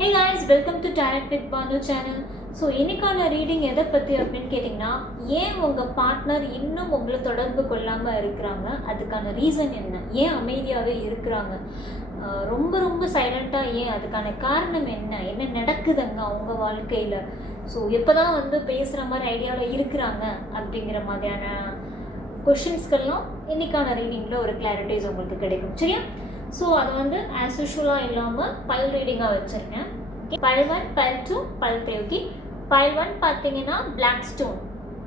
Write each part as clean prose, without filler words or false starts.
Hey guys, welcome to Tarot with Banu channel. So இன்னைக்கான reading எதை பற்றி அப்படின்னு கேட்டிங்கன்னா, ஏன் உங்கள் பார்ட்னர் இன்னும் உங்களை தொடர்பு கொள்ளாமல் இருக்கிறாங்க, அதுக்கான ரீசன் என்ன, ஏன் அமைதியாகவே இருக்கிறாங்க, ரொம்ப ரொம்ப சைலண்ட்டாக ஏன், அதுக்கான காரணம் என்ன, என்ன நடக்குதுங்க அவங்க வாழ்க்கையில், ஸோ எப்போ தான் பேசுகிற மாதிரி ஐடியாவில் இருக்கிறாங்க அப்படிங்கிற மாதிரியான கொஷின்ஸ்கெல்லாம் இன்னைக்கான ரீடிங்கில் ஒரு கிளாரிட்டிஸ் உங்களுக்கு கிடைக்கும். சரியா? ஸோ அது ஆஸ் யூஷுவலாக இல்லாமல் பைல் ரீடிங்காக வச்சுருக்கேன். File 1, file 2, file 3. Okay, file 1 பார்த்தீங்கன்னா பிளாக் ஸ்டோன்.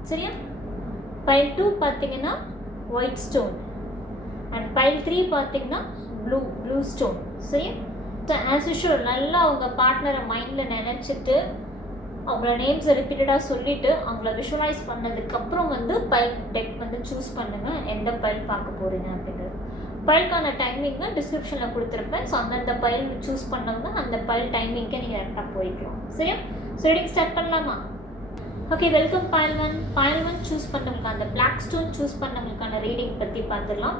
சரியா? பைல் 2 பார்த்தீங்கன்னா ஒயிட் ஸ்டோன் அண்ட் பைல் 3 பார்த்தீங்கன்னா ப்ளூ ஸ்டோன். சரியா? ஸோ ஆஸ் யூஷுவல் நல்லா உங்கள் பார்ட்னரை மைண்டில் நினச்சிட்டு அவங்கள நேம்ஸை ரிப்பீட்டடாக சொல்லிவிட்டு அவங்கள விஷுவலைஸ் பண்ணதுக்கப்புறம் பைல் டெக் சூஸ் பண்ணுங்கள், எந்த பைல் பார்க்க போகிறீங்க அப்படிங்கிறது. பைலுக்கான டைமிங்கை டிஸ்கிரிப்ஷனில் கொடுத்துருப்பேன். ஸோ அந்தந்த பைல் சூஸ் பண்ணவங்க அந்த பைல் டைமிங்க்கே நீங்கள் கரெக்டாக போய்க்கலாம். சரியா? ஸோ ரீடிங் ஸ்டார்ட் பண்ணலாமா? Okay, welcome file 1. File 1 choose பண்ணவங்களுக்கு, அந்த பிளாக் ஸ்டோன் சூஸ் பண்ணவங்களுக்கான ரீடிங் பற்றி பார்த்துடலாம்.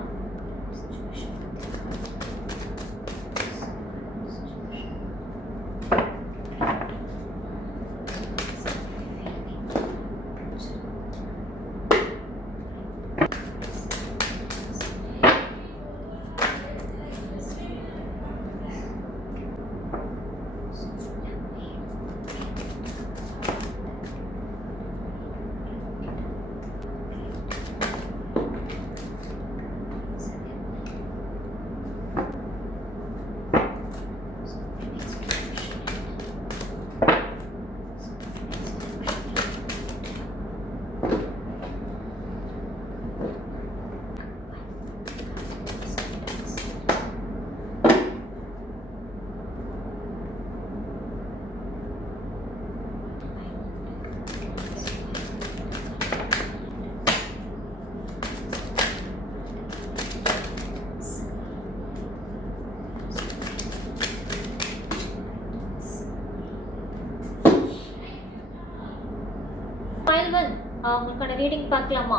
பைல் 1 அவங்களுக்கான ரீடிங் பார்க்கலாமா?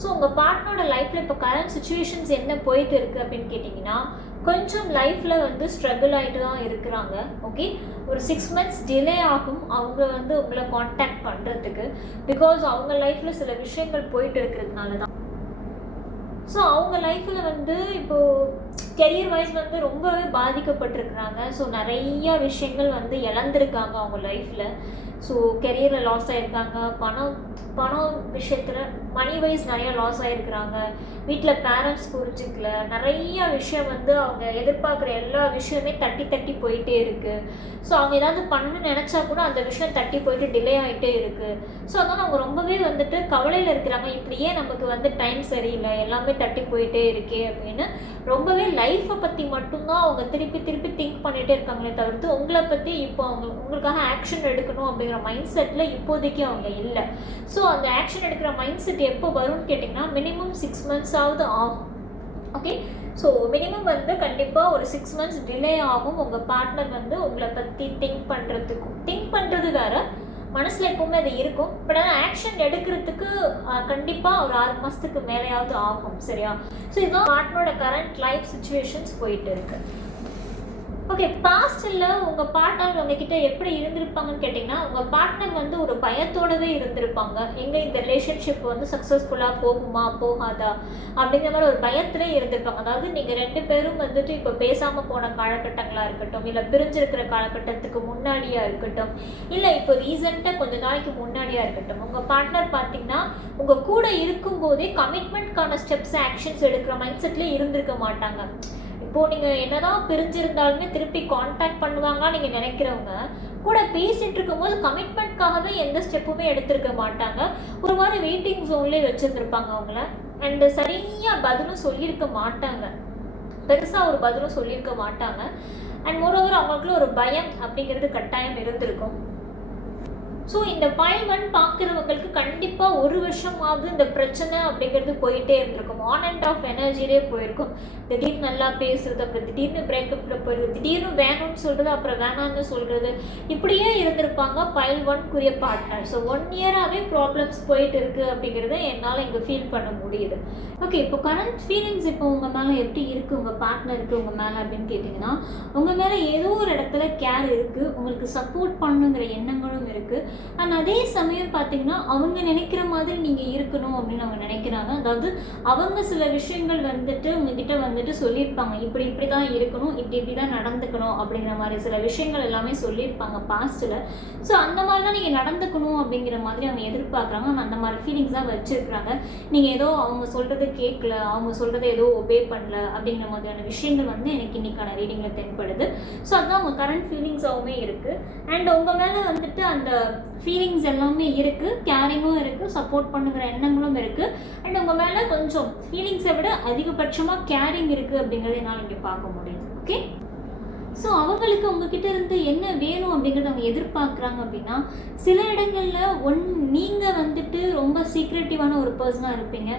ஸோ உங்கள் பார்ட்னரோட லைஃப்பில் இப்போ கரண்ட் சுச்சுவேஷன்ஸ் என்ன போயிட்டு இருக்குது அப்படின்னு கேட்டிங்கன்னா, கொஞ்சம் லைஃப்பில் ஸ்ட்ரகிள் ஆகிட்டு தான் இருக்கிறாங்க. ஓகே, ஒரு 6 months டிலே ஆகும் அவங்க உங்களை காண்டாக்ட் பண்ணுறதுக்கு. பிகாஸ் அவங்க லைஃப்பில் சில விஷயங்கள் போயிட்டு இருக்கிறதுனால தான். ஸோ அவங்க லைஃப்பில் இப்போது கெரியர் வைஸ் ரொம்பவே பாதிக்கப்பட்டிருக்கிறாங்க. ஸோ நிறையா விஷயங்கள் இழந்திருக்காங்க அவங்க லைஃப்பில். ஸோ கெரியரில் லாஸ் ஆகிருக்காங்க, பணம் விஷயத்தில் மணி வைஸ் நிறையா லாஸ் ஆகிருக்கிறாங்க, வீட்டில் பேரண்ட்ஸ் புரிஞ்சுக்கல, நிறையா விஷயம் அவங்க எதிர்பார்க்குற எல்லா விஷயமே தட்டி போயிட்டே இருக்குது. ஸோ அவங்க ஏதாவது பண்ணணும்னு நினச்சா கூட அந்த விஷயம் தட்டி போயிட்டு டிலே ஆகிட்டே இருக்குது. ஸோ அதனால் அவங்க ரொம்பவே கவலையில் இருக்கிறாங்க. இப்படியே நமக்கு டைம் சரியில்லை, எல்லாமே தட்டி போயிட்டே இருக்கே அப்படின்னு ரொம்பவே லைஃப்பை பற்றி மட்டும்தான் அவங்க திருப்பி திங்க் பண்ணிகிட்டே இருக்காங்களே தவிர்த்து உங்களை பற்றி இப்போ உங்களுக்காக ஆக்ஷன் எடுக்கணும் அப்படிங்கிற மைண்ட் செட்டில் இப்போதைக்கு அவங்க இல்லை. ஸோ அந்த ஆக்ஷன் எடுக்கிற மைண்ட் செட் எப்போ வரும்னு கேட்டிங்கன்னா, மினிமம் 6 months ஆகும். ஓகே, ஸோ மினிமம் கண்டிப்பாக ஒரு 6 months டிலே ஆகும். உங்கள் பார்ட்னர் உங்களை பற்றி திங்க் பண்ணுறது வேறு, மனசில் எப்போவுமே அது இருக்கும். பட் ஆனால் ஆக்ஷன் எடுக்கிறதுக்கு கண்டிப்பாக ஒரு 6 மாதத்துக்கு மேலேயாவது ஆகும். சரியா? ஸோ இதுதான் பார்ட்னரோட கரண்ட் லைஃப் சுச்சுவேஷன்ஸ் போயிட்டு இருக்கு. ஓகே, பாஸ்டில் உங்கள் பார்ட்னர் உங்ககிட்ட எப்படி இருந்திருப்பாங்கன்னு கேட்டிங்கன்னா, உங்கள் பார்ட்னர் ஒரு பயத்தோடவே இருந்திருப்பாங்க. எங்கே இந்த ரிலேஷன்ஷிப் சக்ஸஸ்ஃபுல்லாக போகுமா போகாதா அப்படிங்கிற மாதிரி ஒரு பயத்திலே இருந்திருப்பாங்க. அதாவது நீங்கள் 2 பேரும் இப்போ பேசாமல் போன காலகட்டங்களாக இருக்கட்டும், இல்லை பிரிஞ்சிருக்கிற காலகட்டத்துக்கு முன்னாடியாக இருக்கட்டும், இல்லை இப்போ ரீசெண்டாக கொஞ்ச நாளைக்கு முன்னாடியாக இருக்கட்டும், உங்கள் பார்ட்னர் பார்த்தீங்கன்னா உங்கள் கூட இருக்கும்போதே கமிட்மெண்ட்கான ஸ்டெப்ஸ் ஆக்ஷன்ஸ் எடுக்கிற மைண்ட் செட்லேயே இருந்திருக்க மாட்டாங்க. இப்போது நீங்கள் என்னதான் பிரிஞ்சிருந்தாலுமே திருப்பி காண்டாக்ட் பண்ணுவாங்கன்னு நீங்கள் நினைக்கிறவங்க கூட பேசிகிட்டு இருக்கும்போது கமிட்மெண்ட்காகவே எந்த ஸ்டெப்புமே எடுத்திருக்க மாட்டாங்க. ஒரு மாதிரி வெயிட்டிங் ஜோன்லேயே வச்சுருந்துருப்பாங்க அவங்கள. அண்டு சரியாக பதிலும் சொல்லியிருக்க மாட்டாங்க, பெருசாக ஒரு பதிலும் சொல்லியிருக்க மாட்டாங்க. அண்ட் மோரோவர் அவங்களுக்குள்ள ஒரு பயம் அப்படிங்கிறது கட்டாயம் இருந்திருக்கும். ஸோ இந்த பைல் 1 பார்க்குறவங்களுக்கு கண்டிப்பாக ஒரு வருஷமாவது இந்த பிரச்சனை அப்படிங்கிறது போயிட்டே இருந்திருக்கும். ஆன் அண்ட் ஆஃப் எனர்ஜிலே போயிருக்கும். திடீர்னு நல்லா பேசுறது, அப்புறம் திடீர்னு பிரேக்கப்பில் போயிடுது, திடீர்னு வேணும்னு சொல்கிறது, அப்புறம் வேணான்னு சொல்கிறது, இப்படியே இருந்திருப்பாங்க பைல் 1 பார்ட்னர். ஸோ 1 இயராகவே ப்ராப்ளம்ஸ் போயிட்டு இருக்குது அப்படிங்கிறத என்னால் இங்கே ஃபீல் பண்ண முடியுது. ஓகே, இப்போ கரண்ட் ஃபீலிங்ஸ் இப்போ உங்கள் மேலே எப்படி இருக்குது, உங்கள் பார்ட்னருக்கு உங்கள் மேலே அப்படின்னு கேட்டிங்கன்னா, உங்கள் மேலே ஏதோ ஒரு இடத்துல கேர் இருக்குது, உங்களுக்கு சப்போர்ட் பண்ணுங்கிற எண்ணங்களும் இருக்குது. அண்ட் அதே சமயம் பார்த்தீங்கன்னா அவங்க நினைக்கிற மாதிரி நீங்கள் இருக்கணும் அப்படின்னு அவங்க நினைக்கிறாங்க. அதாவது அவங்க சில விஷயங்கள் வந்துட்டு உங்ககிட்ட வந்துட்டு சொல்லியிருப்பாங்க, இப்படி இப்படி தான் இருக்கணும், இப்படி இப்படி தான் நடந்துக்கணும் அப்படிங்கிற மாதிரி சில விஷயங்கள் எல்லாமே சொல்லியிருப்பாங்க பாஸ்ட்டில். ஸோ அந்த மாதிரி தான் நீங்கள் நடந்துக்கணும் அப்படிங்கிற மாதிரி அவங்க எதிர்பார்க்குறாங்க. ஆனால் அந்த மாதிரி ஃபீலிங்ஸ் தான் வச்சுருக்குறாங்க. நீங்கள் ஏதோ அவங்க சொல்கிறது கேட்கல, அவங்க சொல்கிறத ஏதோ ஒபே பண்ணல அப்படிங்கிற மாதிரியான விஷயங்கள் வந்து எனக்கு இன்றைக்கான ரீடிங்கில் தென்படுது. ஸோ அதுதான் அவங்க கரண்ட் ஃபீலிங்ஸாகவுமே இருக்குது. அண்ட் உங்கள் மேலே வந்துட்டு அந்த ஃபீலிங்ஸ் எல்லாமே இருக்குது, கேரிங்கும் இருக்குது, சப்போர்ட் பண்ணுங்கிற எண்ணங்களும் இருக்குது. அண்ட் உங்கள் மேலே கொஞ்சம் ஃபீலிங்ஸை விட அதிகபட்சமாக கேரிங் இருக்குது அப்படிங்கிறத என்னால் இங்கே பார்க்க முடியும். ஓகே, ஸோ அவங்களுக்கு உங்ககிட்ட இருந்து என்ன வேணும் அப்படிங்கிறத அவங்க எதிர்பார்க்குறாங்க அப்படின்னா, சில இடங்களில் நீங்கள் வந்துட்டு ரொம்ப சீக்ரெட்டிவான ஒரு பர்சனாக இருப்பீங்க.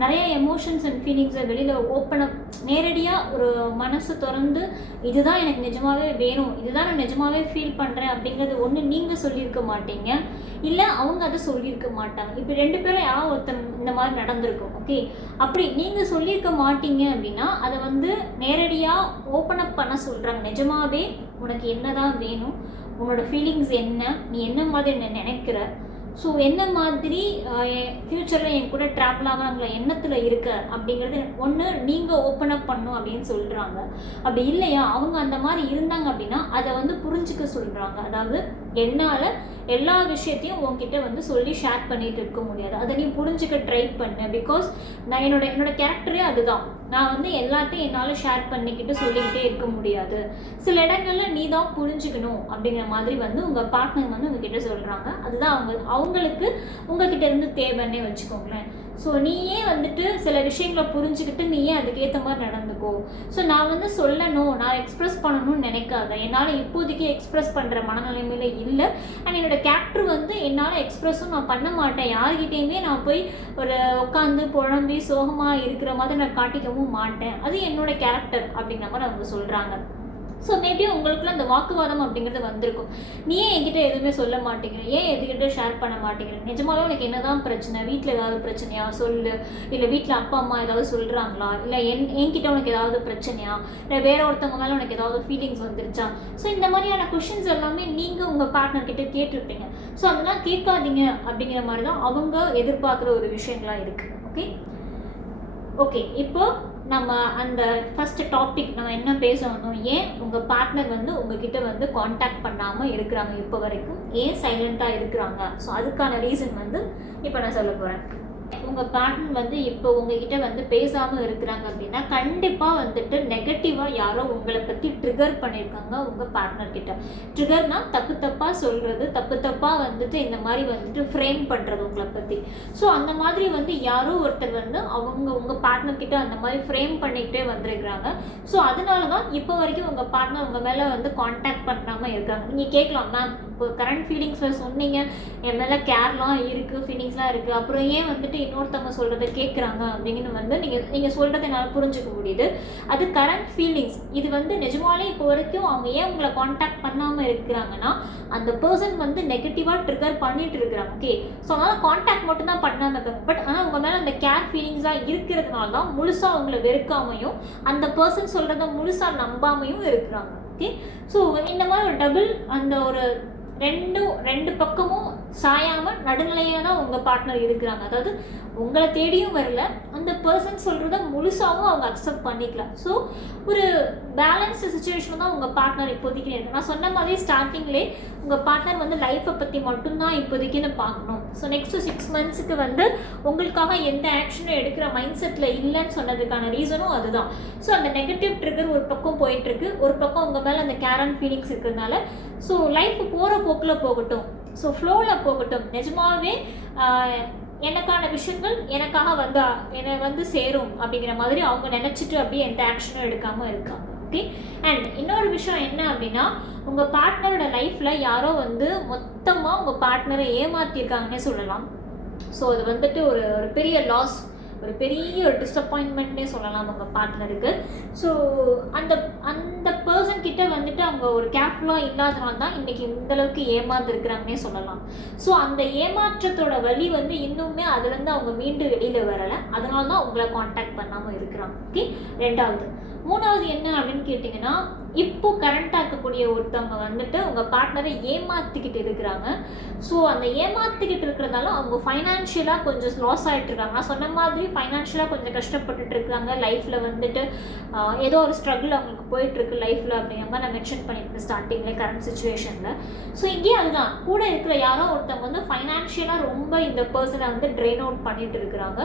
நிறைய எமோஷன்ஸ் அண்ட் ஃபீலிங்ஸை வெளியில் ஓப்பன் நேரடியாக ஒரு மனசு திறந்து இதுதான் எனக்கு நிஜமாகவே வேணும், இதுதான் நான் நிஜமாகவே ஃபீல் பண்ணுறேன் அப்படிங்கிறது நீங்கள் சொல்லியிருக்க மாட்டீங்க, இல்லை அவங்க அதை சொல்லியிருக்க மாட்டாங்க. இப்போ 2 பேரும் யாராவது ஒருத்தர் இந்த மாதிரி நடந்திருக்கும். ஓகே, அப்படி நீங்கள் சொல்லியிருக்க மாட்டீங்க அப்படின்னா அதை வந்து நேரடியாக ஓப்பன் அப் பண்ண சொல்கிறாங்க. நிஜமாகவே உனக்கு என்ன தான் வேணும், உன்னோட ஃபீலிங்ஸ் என்ன, நீ என்ன மாதிரி நினைக்கிற, ஸோ என்ன மாதிரி ஃப்யூச்சரில் என் கூட ட்ராவல் ஆகிறாங்களா எண்ணத்தில் இருக்க அப்படிங்கிறது நீங்கள் ஓப்பன் அப் பண்ணும் அப்படின்னு சொல்கிறாங்க. அப்படி இல்லையா அவங்க அந்த மாதிரி இருந்தாங்க அப்படின்னா அதை வந்து புரிஞ்சுக்க சொல்கிறாங்க. அதாவது என்னால் எல்லா விஷயத்தையும் உங்ககிட்ட வந்து சொல்லி ஷேர் பண்ணிட்டு இருக்க முடியாது, அதை நீ புரிஞ்சுக்க ட்ரை பண்ணு. பிகாஸ் நான் என்னோட கேரக்டரே அதுதான். நான் வந்து எல்லாத்தையும் என்னால் ஷேர் பண்ணிக்கிட்டு சொல்லிக்கிட்டே இருக்க முடியாது. சில இடங்களில் நீ தான் புரிஞ்சுக்கணும் அப்படிங்கிற மாதிரி வந்து உங்கள் பார்ட்னர் வந்து உங்ககிட்ட சொல்கிறாங்க. அதுதான் அவங்களுக்கு உங்ககிட்ட இருந்து தேவைன்னே வச்சுக்கோங்களேன். ஸோ நீயே வந்துட்டு சில விஷயங்களை புரிஞ்சுக்கிட்டு நீயே அதுக்கேற்ற மாதிரி நடந்துக்கோ. ஸோ நான் வந்து சொல்லணும், நான் எக்ஸ்ப்ரெஸ் பண்ணணும்னு நினைக்காத. என்னால் இப்போதைக்கு எக்ஸ்ப்ரெஸ் பண்ணுற மனநிலைமையில இல்லை. அண்ட் என்னோடய கேரக்டர் வந்து என்னால் எக்ஸ்ப்ரெஸும் நான் பண்ண மாட்டேன். யார்கிட்டையுமே நான் போய் ஒரு உட்காந்து புழம்பி சோகமாக இருக்கிற மாதிரி நான் காட்டிக்கவும் மாட்டேன். அது என்னோட கேரக்டர் அப்படிங்கிற மாதிரி அவங்க சொல்கிறாங்க. ஸோ மேபி உங்களுக்குள்ள அந்த வாக்குவாதம் அப்படிங்கிறது வந்திருக்கும். நீ ஏன் என்கிட்ட எதுவுமே சொல்ல மாட்டேங்கிற, ஏன் எதுக்கிட்ட ஷேர் பண்ண மாட்டேங்கிற, நிஜமாவே உனக்கு என்ன தான் பிரச்சனை, வீட்டில் ஏதாவது பிரச்சனையா சொல்லு, இல்லை வீட்டில் அப்பா அம்மா ஏதாவது சொல்கிறாங்களா, இல்லை என்கிட்ட உனக்கு ஏதாவது பிரச்சனையா, இல்லை வேற ஒருத்தவங்க மேலே உனக்கு ஏதாவது ஃபீலிங்ஸ் வந்துருச்சா. ஸோ இந்த மாதிரியான கொஷின்ஸ் எல்லாமே நீங்கள் உங்கள் பார்ட்னர்கிட்ட கேட்டிருப்பீங்க. ஸோ அதெல்லாம் கேட்காதீங்க அப்படிங்கிற மாதிரி தான் அவங்க எதிர்பார்க்குற ஒரு விஷயங்களாக இருக்குது. ஓகே, இப்போ நம்ம அந்த ஃபஸ்ட்டு டாபிக் நம்ம என்ன பேச வந்தோம், ஏன் உங்கள் பார்ட்னர் வந்து உங்ககிட்ட வந்து காண்டாக்ட் பண்ணாமல் இருக்கிறாங்க இப்போ வரைக்கும், ஏன் சைலண்ட்டாக இருக்கிறாங்க. ஸோ அதுக்கான ரீசன் வந்து இப்போ நான் சொல்ல போகிறேன். உங்கள் பார்ட்னர் வந்து இப்போ உங்ககிட்ட வந்து பேசாமல் இருக்கிறாங்க அப்படின்னா கண்டிப்பாக வந்துட்டு நெகட்டிவாக யாரோ உங்களை பற்றி ட்ரிகர் பண்ணியிருக்காங்க உங்கள் பார்ட்னர்கிட்ட. ட்ரிகர்னால் தப்பாக சொல்கிறது, தப்பாக வந்துட்டு இந்த மாதிரி வந்துட்டு ஃப்ரேம் பண்ணுறது உங்களை பற்றி. ஸோ அந்த மாதிரி வந்து யாரோ ஒருத்தர் வந்து உங்கள் பார்ட்னர்கிட்ட அந்த மாதிரி ஃப்ரேம் பண்ணிக்கிட்டே வந்திருக்கிறாங்க. ஸோ அதனால தான் இப்போ வரைக்கும் உங்கள் பார்ட்னர் உங்கள் மேலே வந்து காண்டாக்ட் பண்ணாமல் இருக்காங்க. நீங்கள் கேட்கலாம், மேம் இப்போ கரண்ட் ஃபீலிங்ஸில் சொன்னீங்க என் மேலே கேர்லாம் இருக்குது, ஃபீலிங்ஸ்லாம் இருக்குது, அப்புறம் ஏன் வந்துட்டு இன்னொருத்தவங்க சொல்கிறத கேட்குறாங்க அப்படின்னு வந்து நீங்கள் சொல்கிறத என்னால் புரிஞ்சுக்க முடியுது. அது கரண்ட் ஃபீலிங்ஸ். இது வந்து நிஜமாலே இப்போ வரைக்கும் அவங்க ஏன் உங்களை காண்டாக்ட் பண்ணாமல் இருக்கிறாங்கன்னா அந்த பர்சன் வந்து நெகட்டிவாக ட்ரிகர் பண்ணிட்டு இருக்கிறாங்க. ஓகே, ஸோ அதனால் காண்டாக்ட் மட்டும்தான் பண்ணாமல் இருக்காங்க. பட் ஆனால் உங்கள் மேலே அந்த கேர் ஃபீலிங்ஸாக இருக்கிறதுனால தான் முழுசாக அவங்கள வெறுக்காமையும் அந்த பர்சன் சொல்கிறத முழுசாக நம்பாமையும் இருக்கிறாங்க. ஓகே, ஸோ இந்த மாதிரி ஒரு டபுள் அந்த ஒரு ரெண்டு பக்கமும் சாயாமல் நடுநிலையாக தான் உங்கள் பார்ட்னர் இருக்கிறாங்க. அதாவது உங்களை தேடியும் வரல, அந்த பர்சன் சொல்கிறத முழுசாகவும் அவங்க அக்செப்ட் பண்ணிக்கலாம். ஸோ ஒரு பேலன்ஸ்டு சுச்சுவேஷன் தான் உங்கள் பார்ட்னர் இப்போதைக்கு இருக்குது. நான் சொன்ன மாதிரி ஸ்டார்டிங்லேயே உங்கள் பார்ட்னர் வந்து லைஃப்பை பற்றி மட்டும்தான் இப்போதைக்குன்னு பார்க்கணும். ஸோ நெக்ஸ்ட்டு 6 months வந்து உங்களுக்காக எந்த ஆக்ஷனும் எடுக்கிற மைண்ட் செட்டில் இல்லைன்னு சொன்னதுக்கான ரீசனும் அதுதான். ஸோ அந்த நெகட்டிவ் ட்ரிகர் ஒரு பக்கம் போயிட்டுருக்கு, ஒரு பக்கம் உங்கள் மேலே அந்த கேர் அண்ட் ஃபீலிங்ஸ் இருக்கிறதுனால ஸோ லைஃப் போகிற போக்கில் போகட்டும், ஸோ ஃப்ளோவில் போகட்டும், நிஜமாகவே எனக்கான விஷயங்கள் எனக்காக என்னை வந்து சேரும் அப்படிங்கிற மாதிரி அவங்க நினச்சிட்டு அப்படியே எந்த ஆக்ஷனும் எடுக்காமல் இருக்காங்க. ஓகே. அண்ட் இன்னொரு விஷயம் என்ன அப்படின்னா, உங்கள் பார்ட்னரோட லைஃப்பில் யாரோ வந்து மொத்தமாக உங்கள் பார்ட்னரை ஏமாற்றிருக்காங்கன்னே சொல்லலாம். ஸோ அது வந்துட்டு ஒரு ஒரு பெரிய லாஸ், ஒரு பெரிய ஒரு டிஸப்பாயின்மெண்ட்னே சொல்லலாம் உங்கள் பார்ட்னருக்கு. ஸோ அந்த அந்த பர்சன் கிட்ட வந்துட்டு அவங்க ஒரு கேர்ஃபுல்லாக இல்லாதனால தான் இன்றைக்கி இந்தளவுக்கு ஏமாந்துருக்குறாங்கன்னே சொல்லலாம். ஸோ அந்த ஏமாற்றத்தோட வலி வந்து இன்னுமே அதுலேருந்து அவங்க மீண்டு வெளியில் வரலை. அதனால தான் உங்களை காண்டாக்ட் பண்ணாமல் இருக்கிறாங்க. ஓகே. மூணாவது என்ன அப்படின்னு கேட்டிங்கன்னா, இப்போ கரண்ட்டாக இருக்கக்கூடிய ஒருத்தவங்க வந்துட்டு உங்கள் பார்ட்னரை ஏமாற்றிக்கிட்டு இருக்கிறாங்க. ஸோ அந்த ஏமாற்றிக்கிட்டு இருக்கிறதால அவங்க ஃபைனான்ஷியலாக கொஞ்சம் லாஸ் ஆகிட்டு இருக்காங்க. நான் சொன்ன மாதிரி ஃபைனான்ஷியலாக கொஞ்சம் கஷ்டப்பட்டுட்டு இருக்காங்க. லைஃப்பில் வந்துட்டு ஏதோ ஒரு ஸ்ட்ரகிள் அவங்களுக்கு போயிட்டுருக்கு லைஃப்பில் அப்படிங்கிற மாதிரி நான் மென்ஷன் பண்ணியிருக்கேன் ஸ்டார்டிங்கில் கரண்ட் சுச்சுவேஷனில். ஸோ இங்கேயும் அதுதான், கூட இருக்கிற யாரோ ஒருத்தவங்க வந்து ஃபைனான்ஷியலாக ரொம்ப இந்த பர்சனை வந்து ட்ரெயின் அவுட் பண்ணிட்டு இருக்கிறாங்க.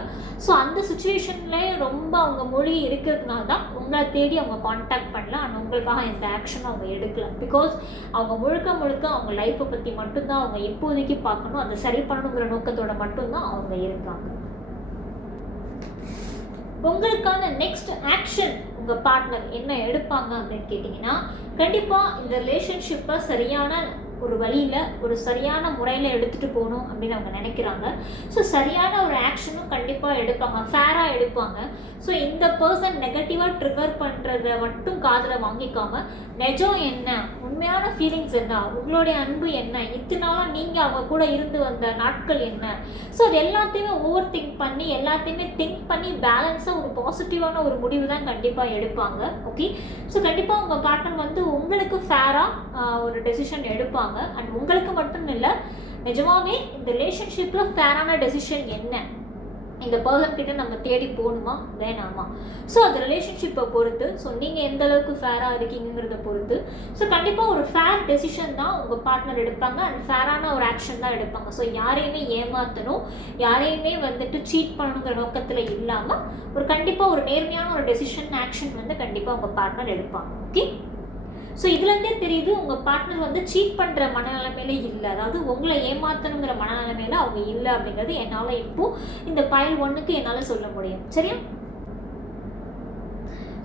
ஸோ அந்த சுச்சுவேஷன்லேயே ரொம்ப அவங்க மொழி இருக்கிறதுனால தான் உங்களை தேடி அவங்க காண்டாக்ட் பண்ணல. ஆனால் உங்களுக்காக இந்த ஆக்ஷன் அவங்க எடுக்கலாம். பிகாஸ் அவங்க முழுக்க அவங்க லைஃப்பை பற்றி மட்டும்தான் அவங்க இப்போதைக்கு பார்க்கணும், அதை சரி பண்ணணுங்கிற நோக்கத்தோட மட்டும்தான் அவங்க இருக்காங்க. உங்களுக்கான நெக்ஸ்ட் ஆக்ஷன் உங்கள் பார்ட்னர் என்ன எடுப்பாங்க அப்படின்னு கேட்டிங்கன்னா, கண்டிப்பாக இந்த ரிலேஷன்ஷிப்பை சரியான ஒரு வழியில் ஒரு சரியான முறையில் எடுத்துகிட்டு போகணும் அப்படின்னு அவங்க நினைக்கிறாங்க. ஸோ சரியான ஒரு ஆக்ஷனும் கண்டிப்பாக எடுப்பாங்க, ஃபேராக எடுப்பாங்க. ஸோ இந்த பர்சன் நெகட்டிவாக ட்ரிகர் பண்ணுறத மட்டும் காதில் வாங்கிக்காமல், நிஜம் என்ன, உண்மையான ஃபீலிங்ஸ் என்ன, உங்களுடைய அன்பு என்ன, இத்தனாலும் நீங்கள் அவங்க கூட இருந்து வந்த நாட்கள் என்ன, ஸோ அது எல்லாத்தையுமே ஓவர் திங்க் பண்ணி எல்லாத்தையுமே திங்க் பண்ணி பேலன்ஸாக ஒரு பாசிட்டிவான ஒரு முடிவு தான் கண்டிப்பாக எடுப்பாங்க. ஓகே. ஸோ கண்டிப்பாக உங்கள் பார்ட்னர் வந்து உங்களுக்கு ஃபேராக ஒரு டெசிஷன் எடுப்பாங்க. அண்ட் உங்களுக்கு மட்டும் இல்லை, நிஜமாவே இந்த ரிலேஷன்ஷிப்பில் ஃபேரான டெசிஷன் என்ன, இந்த பர்சன் கிட்ட நம்ம தேடி போகணுமா வேணாமா, ஸோ அது ரிலேஷன்ஷிப்பை பொறுத்து, ஸோ நீங்கள் எந்த அளவுக்கு ஃபேராக இருக்கீங்கிறத பொறுத்து. ஸோ கண்டிப்பாக ஒரு ஃபேர் டெசிஷன் தான் உங்கள் பார்ட்னர் எடுப்பாங்க அண்ட் ஃபேரான ஒரு ஆக்ஷன் தான் எடுப்பாங்க. ஸோ யாரையுமே ஏமாற்றணும், யாரையுமே வந்துட்டு சீட் பண்ணணுங்கிற நோக்கத்தில் இல்லாமல் ஒரு கண்டிப்பாக ஒரு நேர்மையான ஒரு டெசிஷன் ஆக்ஷன் வந்து கண்டிப்பாக உங்கள் பார்ட்னர் எடுப்பாங்க. ஓகே. ஸோ இதுலேருந்தே தெரியுது உங்கள் பார்ட்னர் வந்து சீட் பண்ணுற மனநிலைமையில இல்லை, அதாவது உங்களை ஏமாற்றணுங்கிற மனநிலைமையில அவங்க இல்லை அப்படிங்கிறது என்னால் இப்போது இந்த பைல் 1க்கு என்னால் சொல்ல முடியும். சரியா?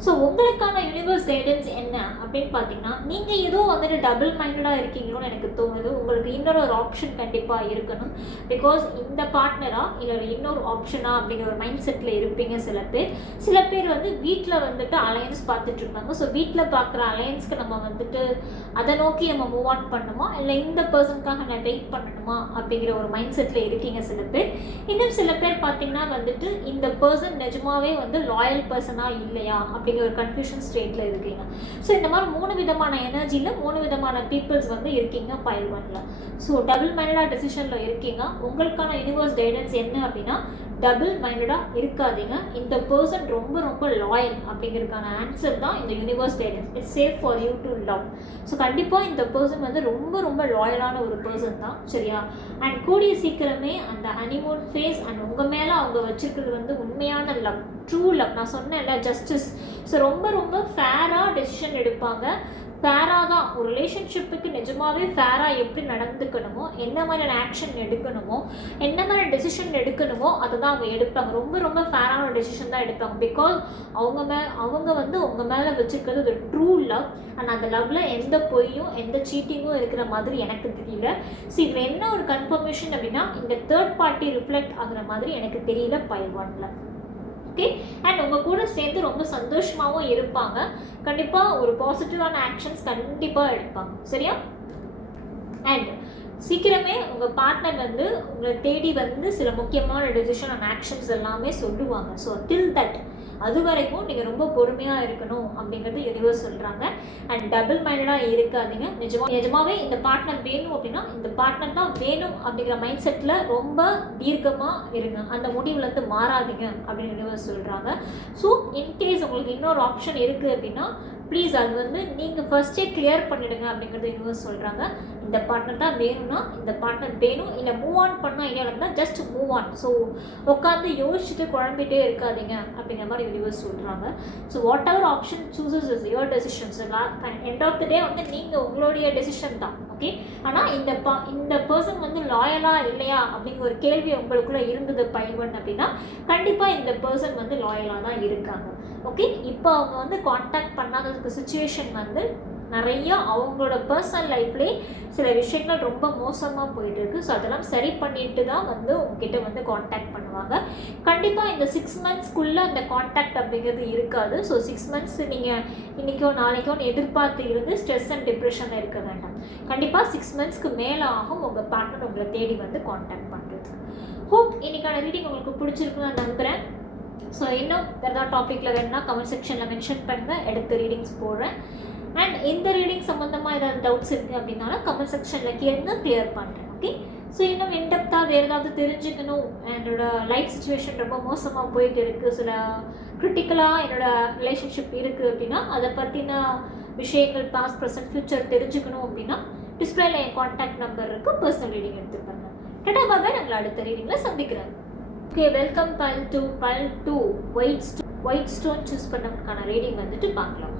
ஸோ உங்களுக்கான யூனிவர்ஸ் கைடன்ஸ் என்ன அப்படின்னு பார்த்தீங்கன்னா, நீங்கள் ஏதோ வந்துட்டு டபுள் மைண்டடாக இருக்கீங்களோன்னு எனக்கு தோணுது. உங்களுக்கு இன்னொரு ஒரு ஆப்ஷன் கண்டிப்பாக இருக்கணும். பிகாஸ் இந்த பார்ட்னரா இல்லை இன்னொரு ஆப்ஷனா அப்படிங்கிற ஒரு மைண்ட் செட்டில் இருப்பீங்க சில பேர் வந்து வீட்டில் வந்துட்டு அலையன்ஸ் பார்த்துட்டு இருப்பாங்க. ஸோ வீட்டில் பார்க்குற அலையன்ஸ்க்கு நம்ம வந்துட்டு அதை நோக்கி நம்ம மூவ் ஆன் பண்ணணுமா, இல்லை இந்த பர்சனுக்காக நான் வெயிட் பண்ணணுமா அப்படிங்கிற ஒரு மைண்ட் செட்டில் இருக்கீங்க சில பேர். இன்னும் சில பேர் பார்த்தீங்கன்னா வந்துட்டு இந்த பர்சன் நிஜமாவே வந்து லாயல் பர்சனாக இல்லையா அப்படிங்கிற ஒரு கன்ஃபியூஷன் ஸ்டேட்டில் இருக்கீங்க. ஸோ இந்த மாதிரி 3 விதமான எனர்ஜியில் 3 விதமான பீப்புள்ஸ் வந்து இருக்கீங்க பைல் 1ல. ஸோ டபுள் மைண்டடாக டெசிஷனில் இருக்கீங்க. உங்களுக்கான யூனிவர்ஸ் கைடன்ஸ் என்ன அப்படின்னா, டபுள் மைண்டடாக இருக்காதீங்க, இந்த பர்சன் ரொம்ப லாயல் அப்படிங்கிறதுக்கான ஆன்சர் தான் இந்த universe guidance. It's safe for you to love. So கண்டிப்பாக இந்த பர்சன் வந்து ரொம்ப லாயலான ஒரு பர்சன் தான். சரியா? அண்ட் கூடிய சீக்கிரமே அந்த ஹனிமூன் ஃபேஸ் அண்ட் உங்கள் மேலே அவங்க வச்சுருக்கிறது வந்து உண்மையான லவ், ட்ரூ லவ். நான் சொன்னேன்ல, ஜஸ்டிஸ். ஸோ ரொம்ப ஃபேராக டெசிஷன் எடுப்பாங்க. ஃபேராக தான் ஒரு ரிலேஷன்ஷிப்புக்கு நிஜமாகவே ஃபேராக எப்படி நடந்துக்கணுமோ, என்ன மாதிரியான ஆக்ஷன் எடுக்கணுமோ, என்ன மாதிரி டெசிஷன் எடுக்கணுமோ அதை தான் அவங்க எடுப்பாங்க. ரொம்ப ஃபேரான ஒரு டெசிஷன் தான் எடுப்பாங்க. பிகாஸ் அவங்க வந்து உங்கள் மேலே வச்சுருக்கிறது ஒரு ட்ரூ லவ். அண்ட் அந்த லவ்வில் எந்த பொய்யும் எந்த சீட்டிங்கும் இருக்கிற மாதிரி எனக்கு தெரியல. ஸோ இதில் என்ன ஒரு கன்ஃபர்மேஷன் அப்படின்னா, இந்த தேர்ட் பார்ட்டி ரிஃப்ளெக்ட் ஆகுற மாதிரி எனக்கு தெரியல பைல் 1ல. ஓகே. அண்ட் உங்கள் கூட சேர்ந்து ரொம்ப சந்தோஷமாகவும் இருப்பாங்க. கண்டிப்பாக ஒரு பாசிட்டிவான ஆக்ஷன்ஸ் கண்டிப்பாக எடுப்பாங்க. சரியா? அண்ட் சீக்கிரமே உங்கள் பார்ட்னர் வந்து உங்களை தேடி வந்து சில முக்கியமான டெசிஷன் அண்ட் ஆக்ஷன்ஸ் எல்லாமே சொல்லுவாங்க. ஸோ டில் தட் அது வரைக்கும் நீங்கள் ரொம்ப பொறுமையாக இருக்கணும் அப்படிங்கிறது யூனிவர்ஸ் சொல்கிறாங்க. அண்ட் டபுள் மைண்டடாக இருக்காதீங்க. நிஜமாவே இந்த பார்ட்னர் வேணும் அப்படின்னா இந்த பார்ட்னர் தான் வேணும் அப்படிங்கிற மைண்ட் செட்டில் ரொம்ப தீர்க்கமாக இருங்க. அந்த முடிவுலேருந்து மாறாதீங்க அப்படின்னு யூனிவர்ஸ் சொல்கிறாங்க. ஸோ இன்கேஸ் உங்களுக்கு இன்னொரு ஆப்ஷன் இருக்குது அப்படின்னா ப்ளீஸ் அது வந்து நீங்கள் ஃபர்ஸ்டே கிளியர் பண்ணிவிடுங்க அப்படிங்கிறது யூனிவர்ஸ் சொல்கிறாங்க. இந்த பார்ட்னர் தான் வேணும்னா இந்த பார்ட்னர் வேணும், இல்லை மூவ் ஆன் பண்ணால் ஐடியா இருந்தால் ஜஸ்ட் மூவ் ஆன். ஸோ உட்காந்து யோசிச்சுட்டு குழம்பிட்டே இருக்காதீங்க அப்படிங்கிற மாதிரி யூனிவர்ஸ் சொல்கிறாங்க. So whatever option chooses is your decisions. End of the day வந்து நீங்கள் உங்களுடைய டெசிஷன் தான். ஓகே, ஆனால் இந்த பர்சன் வந்து லாயலாக இல்லையா அப்படிங்கிற ஒரு கேள்வி உங்களுக்குள்ளே இருந்தது பைல்வன் அப்படின்னா கண்டிப்பாக இந்த பர்சன் வந்து லாயலாக தான் இருக்காங்க. ஓகே, இப்போ அவங்க வந்து காண்டாக்ட் பண்ணாததுக்கு சுச்சுவேஷன் வந்து நிறையா அவங்களோட பர்சனல் லைஃப்லேயே சில விஷயங்கள் ரொம்ப மோசமாக போயிட்டு இருக்குது. ஸோ அதெல்லாம் சரி பண்ணிட்டு தான் வந்து உங்ககிட்ட வந்து காண்டாக்ட் பண்ணுவாங்க. கண்டிப்பாக இந்த 6 monthsக்குள்ளே அந்த காண்டாக்ட் அப்படிங்கிறது இருக்காது. ஸோ 6 months நீங்கள் இன்றைக்கோ நாளைக்கோன்னு எதிர்பார்த்து இருந்து ஸ்ட்ரெஸ் அண்ட் டிப்ரெஷனில் இருக்க வேண்டாம். கண்டிப்பாக 6 monthsக்கு மேலே ஆகும் உங்கள் பார்ட்னர் உங்களை தேடி வந்து காண்டாக்ட் பண்ணுறது. ஹோப் இன்னைக்கான ரீடிங் உங்களுக்கு பிடிச்சிருக்குன்னு நான் நம்புகிறேன். ஸோ இன்னும் வேறு ஏதாவது டாப்பிக்கில் வேணுன்னா கமெண்ட் செக்ஷனில் மென்ஷன் பண்ணுங்கள், எடுத்து ரீடிங்ஸ் போடுறேன். அண்ட் இந்த ரீடிங் சம்மந்தமாக ஏதாவது டவுட்ஸ் இருக்குது அப்படின்னாலும் கமெண்ட் செக்ஷனில் கேட்டு கிளியர் பண்ணுறேன். ஓகே, ஸோ இன்னும் இன்டெப்த்தாக வேறு ஏதாவது தெரிஞ்சுக்கணும், என்னோட லைஃப் சுச்சுவேஷன் ரொம்ப மோசமாக போயிட்டு இருக்குது, சில கிரிட்டிக்கலாக என்னோடய ரிலேஷன்ஷிப் இருக்குது அப்படின்னா அதை பற்றின விஷயங்கள் பாஸ்ட் ப்ரெசன்ட் ஃப்யூச்சர் தெரிஞ்சுக்கணும் அப்படின்னா டிஸ்பிளேல என் கான்டாக்ட் நம்பர் இருக்குது, பர்சனல் ரீடிங் எடுத்துப்பாங்க. டட்டாபாக நாங்கள் அடுத்த ரீடிங்கில் சந்திக்கிறேன். Okay, welcome pile 2 white stone choose பண்ணதுக்கான ரீடிங் வந்துட்டு பார்க்கலாம்.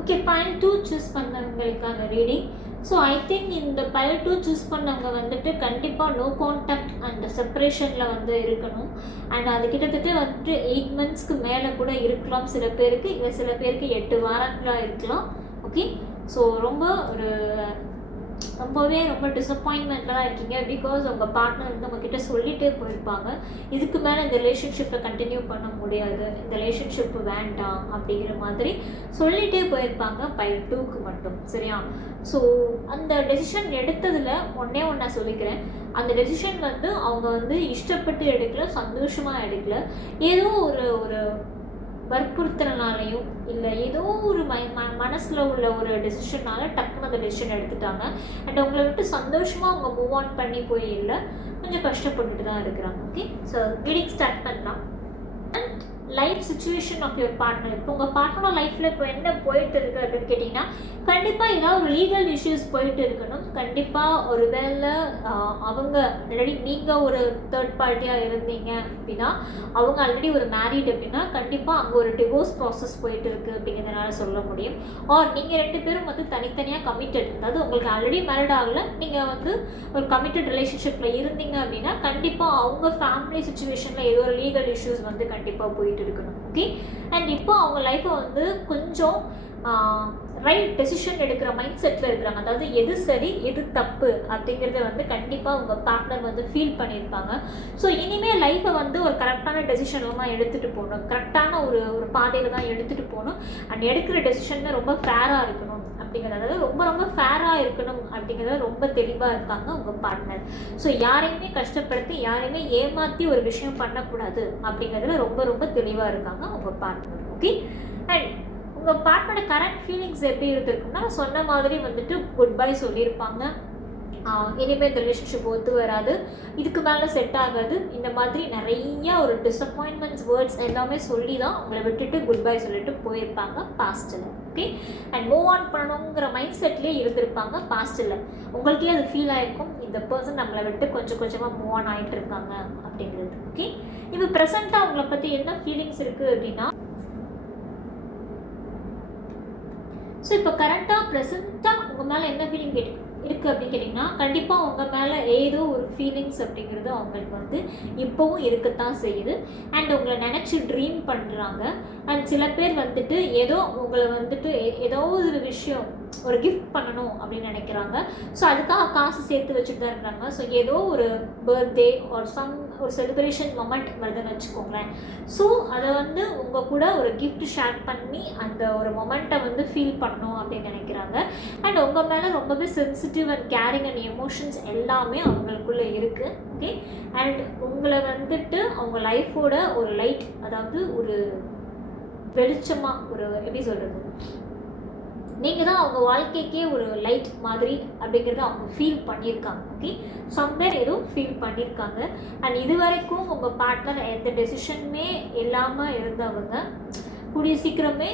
ஓகே, பைல் 2 சூஸ் பண்ணவங்களுக்கான ரீடிங். ஸோ ஐ திங்க் இந்த பைல் 2 சூஸ் பண்ணவங்க வந்துட்டு கண்டிப்பாக நோ கான்டாக்ட் அண்ட் செப்பரேஷனில் வந்து இருக்கணும். அண்ட் அது கிட்டத்தட்ட வந்துட்டு 8 monthsக்கு மேலே கூட இருக்கலாம் சில பேருக்கு, இல்லை சில பேருக்கு 8 வாரங்களாக இருக்கலாம். ஓகே, ஸோ ரொம்ப டிசப்பாயின்மெண்ட்டில் தான் இருக்கீங்க. பிகாஸ் உங்கள் பார்ட்னர் வந்து உங்ககிட்ட சொல்லிகிட்டே போயிருப்பாங்க, இதுக்கு மேலே இந்த ரிலேஷன்ஷிப்பை கண்டினியூ பண்ண முடியாது, இந்த ரிலேஷன்ஷிப் வேண்டாம் அப்படிங்கிற மாதிரி சொல்லிகிட்டே போயிருப்பாங்க பைல் 2க்கு மட்டும். சரியா? ஸோ அந்த டெசிஷன் எடுத்ததில் ஒன்றே நான் சொல்லிக்கிறேன், அந்த டெசிஷன் வந்து அவங்க வந்து இஷ்டப்பட்டு எடுக்கல, சந்தோஷமாக எடுக்கல, ஏதோ ஒரு வற்புறுத்தனாலையும் இல்லை ஏதோ ஒரு மனசில் உள்ள ஒரு டெசிஷனால டக்குன்னு அந்த டெசிஷன் எடுத்துட்டாங்க. அண்ட் உங்களை விட்டு சந்தோஷமாக அவங்க மூவ் ஆன் பண்ணி போய் இல்லை, கொஞ்சம் கஷ்டப்பட்டுட்டு தான் இருக்கிறாங்க. ஓகே, ஸோ ரீடிங் ஸ்டார்ட் பண்ணலாம். And life situation of your partner. இப்போ உங்கள் பார்ட்னரோட லைஃப்பில் இப்போ என்ன போயிட்டு இருக்குது அப்படின்னு கேட்டிங்கன்னா கண்டிப்பாக ஏதாவது ஒரு லீகல் இஷ்யூஸ் போயிட்டு இருக்கணும். கண்டிப்பாக ஒரு வேளை அவங்க ஆல்ரெடி நீங்கள் ஒரு தேர்ட் பார்ட்டியாக இருந்தீங்க அப்படின்னா, அவங்க ஆல்ரெடி ஒரு மேரிட் அப்படின்னா கண்டிப்பாக அங்கே ஒரு டிவோர்ஸ் ப்ராசஸ் போயிட்டு இருக்குது அப்படிங்கிறதுனால சொல்ல முடியும். ஆர் நீங்கள் 2 பேரும் வந்து தனித்தனியாக கமிட்டட், அதாவது உங்களுக்கு ஆல்ரெடி மேரிட் ஆகலை, நீங்கள் வந்து ஒரு கமிட்டட் ரிலேஷன்ஷிப்பில் இருந்தீங்க அப்படின்னா கண்டிப்பாக அவங்க ஃபேமிலி சுச்சுவேஷனில் ஏதோ ஒரு லீகல் இஷ்யூஸ் வந்து கண்டிப்பாக போயிட்டு இருக்கணும். ஓகே, அண்ட் இப்போ அவங்க லைஃப்பை வந்து கொஞ்சம் ரைட் டெசிஷன் எடுக்கிற மைண்ட் செட்டில் இருக்கிறாங்க. அதாவது எது சரி எது தப்பு அப்படிங்கிறத வந்து கண்டிப்பாக உங்கள் பார்ட்னர் வந்து ஃபீல் பண்ணியிருப்பாங்க. ஸோ இனிமேல் லைஃப்பை வந்து ஒரு கரெக்டான டெசிஷன்லாம் எடுத்துகிட்டு போகணும், கரெக்டான ஒரு பாதையில் தான் எடுத்துகிட்டு போகணும். அண்ட் எடுக்கிற டெசிஷன் ரொம்ப ஃபேராக இருக்கணும் அப்படிங்கிறது, அதாவது ரொம்ப ஃபேராக இருக்கணும் அப்படிங்கிறத ரொம்ப தெளிவாக இருக்காங்க உங்கள் பார்ட்னர். ஸோ யாரையுமே கஷ்டப்படுத்தி யாரையுமே ஏமாற்றி ஒரு விஷயம் பண்ணக்கூடாது அப்படிங்கிறதுல ரொம்ப தெளிவாக இருக்காங்க உங்கள் பார்ட்னர். ஓகே, அண்ட் உங்கள் பார்ட்னரோட கரண்ட் ஃபீலிங்ஸ் எப்படி இருந்திருக்குன்னா சொன்ன மாதிரி வந்துட்டு குட் பை சொல்லியிருப்பாங்க. இனிமேல் இந்த ரிலேஷன்ஷிப் ஒத்து வராது, இதுக்கு மேலே செட் ஆகாது, இந்த மாதிரி நிறையா ஒரு டிசப்பாயின்மெண்ட்ஸ் வேர்ட்ஸ் எல்லாமே சொல்லி தான் உங்களை விட்டுட்டு குட் பை சொல்லிட்டு போயிருப்பாங்க பாஸ்ட்டில். ஓகே, அண்ட் மூவ் ஆன் பண்ணணுங்கிற மைண்ட் செட்லேயே இருந்திருப்பாங்க பாஸ்ட்டில். உங்களுக்கே அது ஃபீல் ஆகிருக்கும், இந்த பர்சன் நம்மளை விட்டு கொஞ்சமாக மூவ் ஆன் ஆகிட்டு இருக்காங்க அப்படிங்கிறது. ஓகே, இப்போ ப்ரெசண்ட்டாக உங்களை பற்றி என்ன ஃபீலிங்ஸ் இருக்குது அப்படின்னா, ஸோ இப்போ கரெக்டாக ப்ரெசண்ட்டாக உங்கள் மேலே என்ன ஃபீலிங் இருக்குது அப்படின்னு கேட்டிங்கன்னா கண்டிப்பாக உங்கள் மேலே ஏதோ ஒரு ஃபீலிங்ஸ் அப்படிங்கிறது அவங்களுக்கு வந்து இப்போவும் இருக்கத்தான் செய்யுது. அண்ட் உங்களை நினச்சி ட்ரீம் பண்ணுறாங்க. அண்ட் சில பேர் வந்துட்டு ஏதோ உங்களை வந்துட்டு ஏதோ ஒரு விஷயம் ஒரு கிஃப்ட் பண்ணணும் அப்படின்னு நினைக்கிறாங்க. ஸோ அதுக்காக காசு சேர்த்து வச்சுட்டு தான் இருக்கிறாங்க. ஸோ ஏதோ ஒரு பர்த்டே ஒரு செலிப்ரேஷன் மொமெண்ட் வருதுன்னு வச்சுக்கோங்களேன். ஸோ அதை வந்து உங்கள் கூட ஒரு கிஃப்ட் ஷேர் பண்ணி அந்த ஒரு மொமெண்ட்டை வந்து ஃபீல் பண்ணணும் அப்படின்னு நினைக்கிறாங்க. அண்ட் உங்கள் மேலே ரொம்பவே sensitive and carrying and emotions எல்லாமே அவங்களுக்குள்ளே இருக்குது. ஓகே, அண்ட் உங்களை வந்துட்டு அவங்க லைஃபோட ஒரு லைட், அதாவது ஒரு வெளிச்சமாக, ஒரு எப்படி சொல்கிறது, நீங்கள் தான் அவங்க வாழ்க்கைக்கே ஒரு லைட் மாதிரி அப்படிங்கிறத அவங்க ஃபீல் பண்ணியிருக்காங்க. ஓகே, சம்வேர் ஏதோ ஃபீல் பண்ணியிருக்காங்க. அண்ட் இது வரைக்கும் உங்கள் பார்ட்னர் எந்த டெசிஷனுமே இல்லாமல் இருந்தவங்க கூடிய சீக்கிரமே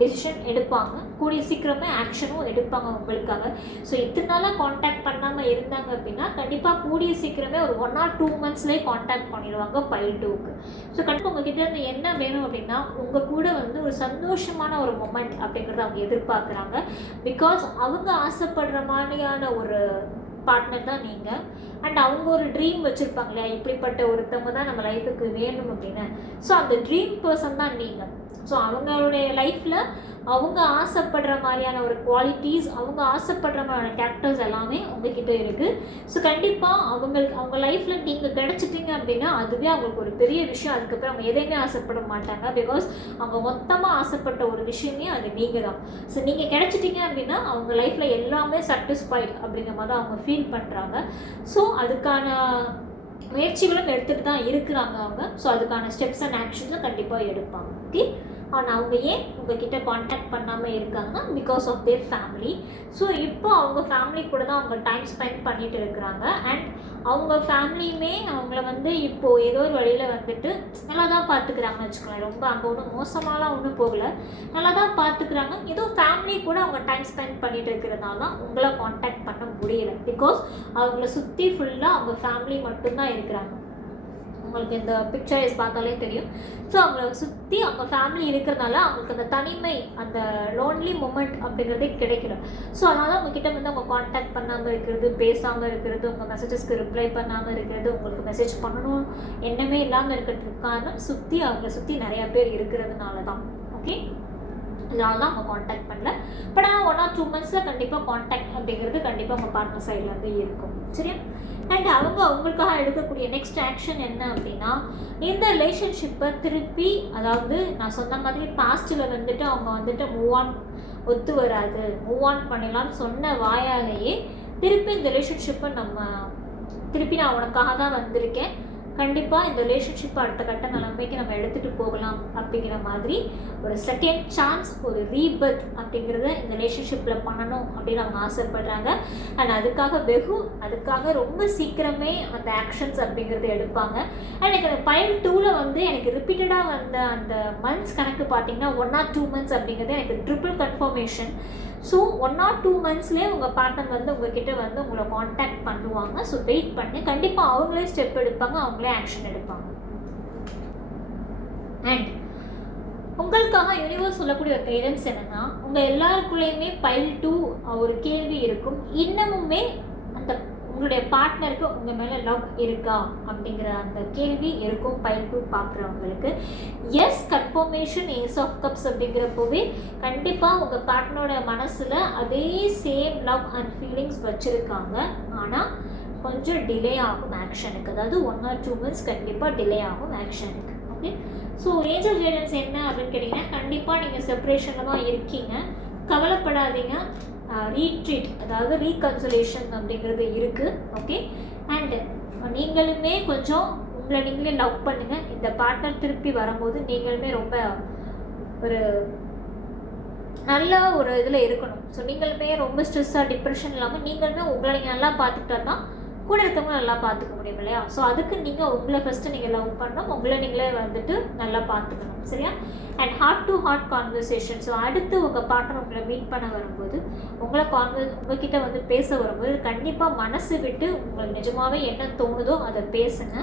டெசிஷன் எடுப்பாங்க, கூடிய சீக்கிரமே ஆக்ஷனும் எடுப்பாங்க உங்களுக்காக. ஸோ இத்தனை நாளாக காண்டாக்ட் பண்ணாமல் இருந்தாங்க அப்படின்னா கண்டிப்பாக கூடிய சீக்கிரமே ஒரு 1 or 2 monthsலேயே காண்டாக்ட் பண்ணிடுவாங்க பைல் 2க்கு. ஸோ கண்டிப்பாக உங்ககிட்ட இருந்து என்ன வேணும் அப்படின்னா உங்கள் கூட வந்து ஒரு சந்தோஷமான ஒரு மொமெண்ட் அப்படிங்கிறத அவங்க எதிர்பார்க்குறாங்க. பிகாஸ் அவங்க ஆசைப்படுற மாதிரியான ஒரு பார்ட்னர் தான் நீங்கள். அண்ட் அவங்க ஒரு ட்ரீம் வச்சுருப்பாங்க இல்லையா, இப்படிப்பட்ட ஒருத்தவங்க தான் நம்ம லைஃபுக்கு வேணும் அப்படின்னு. ஸோ அந்த ட்ரீம் பர்சன் தான் நீங்கள். ஸோ அவங்களுடைய லைஃப்பில் அவங்க ஆசைப்படுற மாதிரியான ஒரு குவாலிட்டிஸ், அவங்க ஆசைப்படுற மாதிரியான கேரக்டர்ஸ் எல்லாமே உங்ககிட்ட இருக்குது. ஸோ கண்டிப்பாக அவங்க லைஃப்பில் நீங்கள் கிடச்சிட்டிங்க அப்படின்னா அதுவே அவங்களுக்கு ஒரு பெரிய விஷயம். அதுக்கப்புறம் அவங்க எதையுமே ஆசைப்பட மாட்டாங்க. பிகாஸ் அவங்க மொத்தமாக ஆசைப்பட்ட ஒரு விஷயமே அது நீங்கள் தான். ஸோ நீங்கள் கிடச்சிட்டிங்க அப்படின்னா அவங்க லைஃப்பில் எல்லாமே சாட்டிஸ்ஃபைடு அப்படிங்கிற மாதிரி அவங்க ஃபீல் பண்ணுறாங்க. ஸோ அதுக்கான முயற்சிகளும் எடுத்துகிட்டு தான் இருக்கிறாங்க அவங்க. ஸோ அதுக்கான ஸ்டெப்ஸ் அண்ட் ஆக்ஷன்ஸும் கண்டிப்பாக எடுப்பாங்க. ஓகே, ஆனால் அவங்க ஏன் உங்ககிட்ட காண்டாக்ட் பண்ணாமல் இருக்காங்கன்னா because of their family. So இப்போ அவங்க ஃபேமிலி கூட தான் அவங்க டைம் ஸ்பெண்ட் பண்ணிட்டு இருக்கிறாங்க. அண்ட் அவங்க ஃபேமிலியுமே அவங்கள வந்து இப்போது ஏதோ ஒரு வழியில் வந்துட்டு நல்லா தான் பார்த்துக்கிறாங்கன்னு வச்சுக்கலாம். ரொம்ப அங்கே ஒன்றும் மோசமாலாம் ஒன்றும் போகலை, நல்லா தான் பார்த்துக்கிறாங்க. ஏதோ ஃபேமிலி கூட அவங்க டைம் ஸ்பெண்ட் பண்ணிட்டு இருக்கிறதுனால தான் உங்களை காண்டாக்ட் பண்ண முடியலை. பிகாஸ் அவங்கள சுற்றி ஃபுல்லாக அவங்க ஃபேமிலி மட்டும்தான் இருக்கிறாங்க. உங்களுக்கு இந்த பிக்சர்ஸ் பார்த்தாலே தெரியும். ஸோ அவங்கள சுற்றி அவங்க ஃபேமிலி இருக்கிறதுனால அவங்களுக்கு அந்த தனிமை, அந்த லோன்லி மொமெண்ட் அப்படிங்கிறதே கிடைக்கல. ஸோ அதனால் உங்ககிட்ட வந்து அவங்க காண்டாக்ட் பண்ணாமல் இருக்கிறது, பேசாமல் இருக்கிறது, உங்கள் மெசேஜஸ்க்கு ரிப்ளை பண்ணாமல் இருக்கிறது, உங்களுக்கு மெசேஜ் பண்ணணும் எண்ணமே இல்லாமல் இருக்கிறதுக்கு காரணம் அவங்கள சுற்றி நிறையா பேர் இருக்கிறதுனால தான். ஓகே, இதனால தான் அவங்க காண்டாக்ட் பண்ணல. பட் ஆனால் 1 or 2 monthஸில் கண்டிப்பாக காண்டாக்ட் அப்படிங்கிறது கண்டிப்பாக உங்கள் பார்ட்னர் சைட்லேருந்து இருக்கும். சரியா? அண்ட் அவங்களுக்காக எடுக்கக்கூடிய நெக்ஸ்ட் ஆக்ஷன் என்ன அப்படின்னா, இந்த ரிலேஷன்ஷிப்பை திருப்பி, அதாவது நான் சொன்ன மாதிரி பாஸ்ட்டில் வந்துட்டு அவங்க வந்துட்டு ஒத்து வராது, மூவ் ஆன் பண்ணிடலான்னு சொன்ன வாயாலேயே திருப்பி இந்த ரிலேஷன்ஷிப்பை நான் உனக்காக தான் வந்திருக்கேன், கண்டிப்பாக இந்த ரிலேஷன்ஷிப்பை அடுத்த கட்ட நிலைமைக்கு நம்ம எடுத்துகிட்டு போகலாம் அப்படிங்கிற மாதிரி ஒரு செகண்ட் சான்ஸ், ஒரு ரீபர்த் அப்படிங்கிறத இந்த ரிலேஷன்ஷிப்பில் பண்ணணும் அப்படின்னு அவங்க ஆசைப்படுறாங்க. அண்ட் அதுக்காக ரொம்ப சீக்கிரமே அந்த ஆக்ஷன்ஸ் அப்படிங்கிறது எடுப்பாங்க. அண்ட் எனக்கு அந்த பைல் 2ல் வந்து எனக்கு ரிப்பீட்டடாக வந்த அந்த மந்த்ஸ் கணக்கு பார்த்தீங்கன்னா 1 or 2 months அப்படிங்கிறது எனக்கு ட்ரிபிள் கன்ஃபர்மேஷன். ஸோ 1 or 2 monthsலேயே உங்கள் பார்ட்னர் வந்து உங்ககிட்ட வந்து உங்களை காண்டாக்ட் பண்ணுவாங்க. ஸோ வெயிட் பண்ணி கண்டிப்பாக அவங்களே ஸ்டெப் எடுப்பாங்க, அவங்களே ஆக்ஷன் எடுப்பாங்க. அண்ட் உங்களுக்காக யூனிவர்ஸ் சொல்லக்கூடிய ஒரு கைடன்ஸ் என்னென்னா, உங்கள் எல்லாருக்குள்ளேயுமே பைல் 2 ஒரு கேள்வி இருக்கும். இன்னமுமே அந்த உங்களுடைய பார்ட்னருக்கு உங்கள் மேலே லவ் இருக்கா அப்படிங்கிற அந்த கேள்வி இருக்கும் பைல் 2 பார்க்குறவங்களுக்கு. Yes, confirmation ace of cups அப்படிங்கிறப்போவே கண்டிப்பாக உங்கள் பார்ட்னரோட மனசில் அதே சேம் லவ் அண்ட் ஃபீலிங்ஸ் வச்சுருக்காங்க. ஆனால் கொஞ்சம் டிலே ஆகும் ஆக்ஷனுக்கு, அதாவது 1 or 2 months கண்டிப்பாக டிலே ஆகும் ஆக்ஷனுக்கு. ஓகே, ஸோ ஏஞ்சல் கைடன்ஸ் என்ன அப்படின்னு கேட்டிங்கன்னா, கண்டிப்பாக நீங்கள் செப்பரேஷனில் தான் இருக்கீங்க, கவலைப்படாதீங்க. ரீட்ரீட், அதாவது ரீகன்சலேஷன் அப்படிங்கிறது இருக்குது. ஓகே, அண்டு நீங்களுமே கொஞ்சம் உங்களை நீங்களே லவ் பண்ணுங்கள். இந்த பார்ட்னர் திருப்பி வரும்போது நீங்களுமே ரொம்ப ஒரு நல்ல ஒரு இதில் இருக்கணும். ஸோ நீங்களுமே ரொம்ப ஸ்ட்ரெஸ்ஸாக டிப்ரெஷன் இல்லாமல் நீங்களுமே உங்களை நீங்கள் நல்லா பார்த்துக்கிட்டா தான் கூட இருக்கவங்க நல்லா பார்த்துக்க முடியும் இல்லையா? ஸோ அதுக்கு நீங்கள் உங்களை ஃபஸ்ட்டு நீங்கள் லவ் பண்ணணும், உங்களை நீங்களே வந்துட்டு நல்லா பார்த்துக்கணும். சரியா? And heart to heart conversation. So அடுத்து உங்கள் பார்ட்னர் உங்களை மீட் பண்ண வரும்போது, உங்ககிட்ட வந்து பேச வரும்போது கண்டிப்பாக மனசு விட்டு உங்களுக்கு நிஜமாகவே என்ன தோணுதோ அதை பேசுங்க.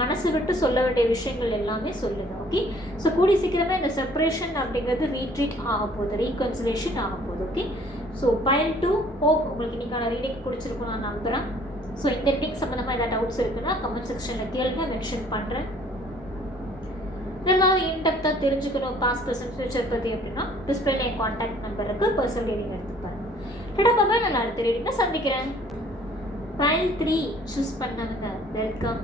மனசு விட்டு சொல்ல வேண்டிய விஷயங்கள் எல்லாமே சொல்லுங்கள். ஓகே, ஸோ கூடி சீக்கிரமே இந்த செப்பரேஷன் அப்படிங்கிறது ரீட்ரீட் ஆக போகுது, ரீகன்சிலேஷன் ஆக போகுது. ஓகே, ஸோ பைல் 2 ஹோப் உங்களுக்கு இன்னைக்கான ரீடிங் பிடிச்சிருக்கும் நான் நம்புகிறேன். ஸோ இந்த ரீடிங் சம்மந்தமாக ஏதாவது டவுட்ஸ் இருக்குன்னா கமெண்ட் செக்ஷனில் கேளுங்க, மென்ஷன் பண்ணுறேன். ஏதாவது இன்டெப்த்தாக தெரிஞ்சுக்கணும் பாஸ்ட் ப்ரெசன்ட் ஃபியூச்சர் பற்றி அப்படின்னா டிஸ்பிளேல என் கான்டாக்ட் நம்பருக்கு பர்சனல் ரீடிங் எடுத்துப்பாரு. பாபாய், நான் அடுத்த ரீடிங்ல சந்திக்கிறேன். பைல் 3 சூஸ் பண்ணவங்க வெல்கம்.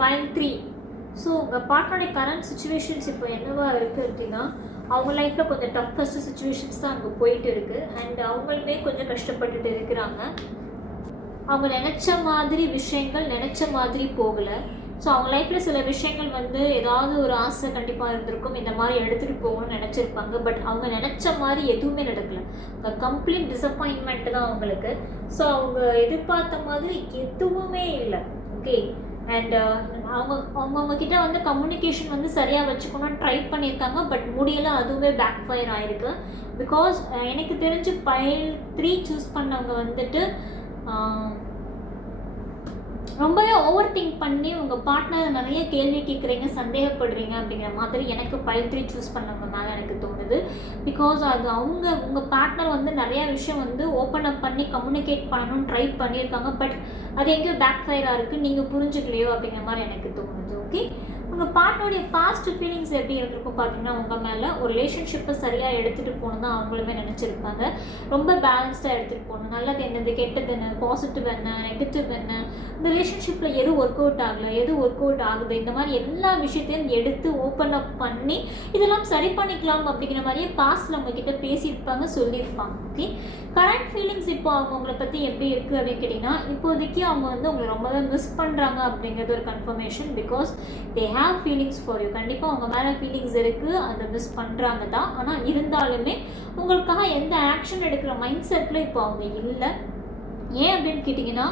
பைல் 3. ஸோ உங்கள் பார்ட்னருடைய கரண்ட் சுச்சுவேஷன்ஸ் இப்போ என்னவா இருக்குது அப்படின்னா, அவங்க லைஃப்பில் கொஞ்சம் டஃபஸ்ட் சுச்சுவேஷன்ஸ் தான் அங்கே போயிட்டு இருக்குது. அண்ட் அவங்களுமே கொஞ்சம் கஷ்டப்பட்டுட்டு இருக்கிறாங்க. அவங்க நினச்ச மாதிரி விஷயங்கள் நினச்ச மாதிரி போகலை. ஸோ அவங்க லைஃப்பில் சில விஷயங்கள் வந்து ஏதாவது ஒரு ஆசை கண்டிப்பாக இருந்திருக்கும், இந்த மாதிரி எடுத்துகிட்டு போகணும்னு நினச்சிருப்பாங்க. பட் அவங்க நினச்ச மாதிரி எதுவுமே நடக்கலை. கம்ப்ளீட் டிசப்பாயின்மெண்ட் தான் அவங்களுக்கு. ஸோ அவங்க எதிர்பார்த்த மாதிரி எதுவுமே இல்லை. ஓகே. அண்ட் அவங்கக்கிட்ட வந்து கம்யூனிகேஷன் வந்து சரியாக வச்சுக்கணும்னு ட்ரை பண்ணியிருக்காங்க. பட் முடியலை, அதுவுமே பேக் ஃபயர் ஆகிருக்கு. பிகாஸ் எனக்கு தெரிஞ்சு பைல் 3 சூஸ் பண்ணவங்க வந்துட்டு ரொம்பவே ஓவர் திங்க் பண்ணி உங்கள் பார்ட்னர் நிறைய கேள்வி கேட்குறீங்க, சந்தேகப்படுறீங்க அப்படிங்கிற மாதிரி எனக்கு பைல் 3 சூஸ் பண்ணவங்க மேலே எனக்கு தோணுது. பிகாஸ் அது உங்கள் பார்ட்னர் வந்து நிறையா விஷயம் வந்து ஓப்பன் அப் பண்ணி கம்யூனிகேட் பண்ணணும்னு ட்ரை பண்ணியிருக்காங்க. பட் அது எங்கேயோ பேக் ஃபயராக இருக்குது, நீங்கள் புரிஞ்சுக்கலையோ அப்படிங்கிற மாதிரி எனக்கு தோணுது. ஓகே. உங்கள் பார்ட்னருடைய பாஸ்ட் ஃபீலிங்ஸ் எப்படி இருந்திருக்கும் பார்த்தீங்கன்னா, உங்கள் மேலே ஒரு ரிலேஷன்ஷிப்பை சரியாக எடுத்துகிட்டு போகணும் தான் அவங்களுமே நினச்சிருப்பாங்க. ரொம்ப பேலன்ஸ்டாக எடுத்துகிட்டு போகணும். நல்லது என்னது, கெட்டது என்ன, பாசிட்டிவ் என்ன, நெகட்டிவ் என்ன, இந்த ரிலேஷன்ஷிப்பில் எது ஒர்க் அவுட் ஆகலை, எது ஒர்க் அவுட் ஆகுது, இந்த மாதிரி எல்லா விஷயத்தையும் எடுத்து ஓப்பன் அப் பண்ணி இதெல்லாம் சரி பண்ணிக்கலாம் அப்படிங்கிற மாதிரியே பாஸ்ட்டில் அவங்கக்கிட்ட பேசியிருப்பாங்க, சொல்லியிருப்பாங்க. ஓகே. கரண்ட் ஃபீலிங்ஸ் இப்போ அவங்கள பற்றி எப்படி இருக்குது அப்படின்னு கேட்டிங்கன்னா, இப்போதைக்கு அவங்க வந்து உங்களை ரொம்பவே மிஸ் பண்ணுறாங்க அப்படிங்கிறது ஒரு confirmation. Because they have feelings for you. கண்டிப்பாக அவங்க மேலே ஃபீலிங்ஸ் இருக்குது, அதை மிஸ் பண்ணுறாங்க தான். ஆனால் இருந்தாலுமே உங்களுக்காக எந்த ஆக்ஷன் எடுக்கிற மைண்ட் செட்டில் இப்போ அவங்க இல்லை. ஏன் அப்படின்னு கேட்டிங்கன்னா,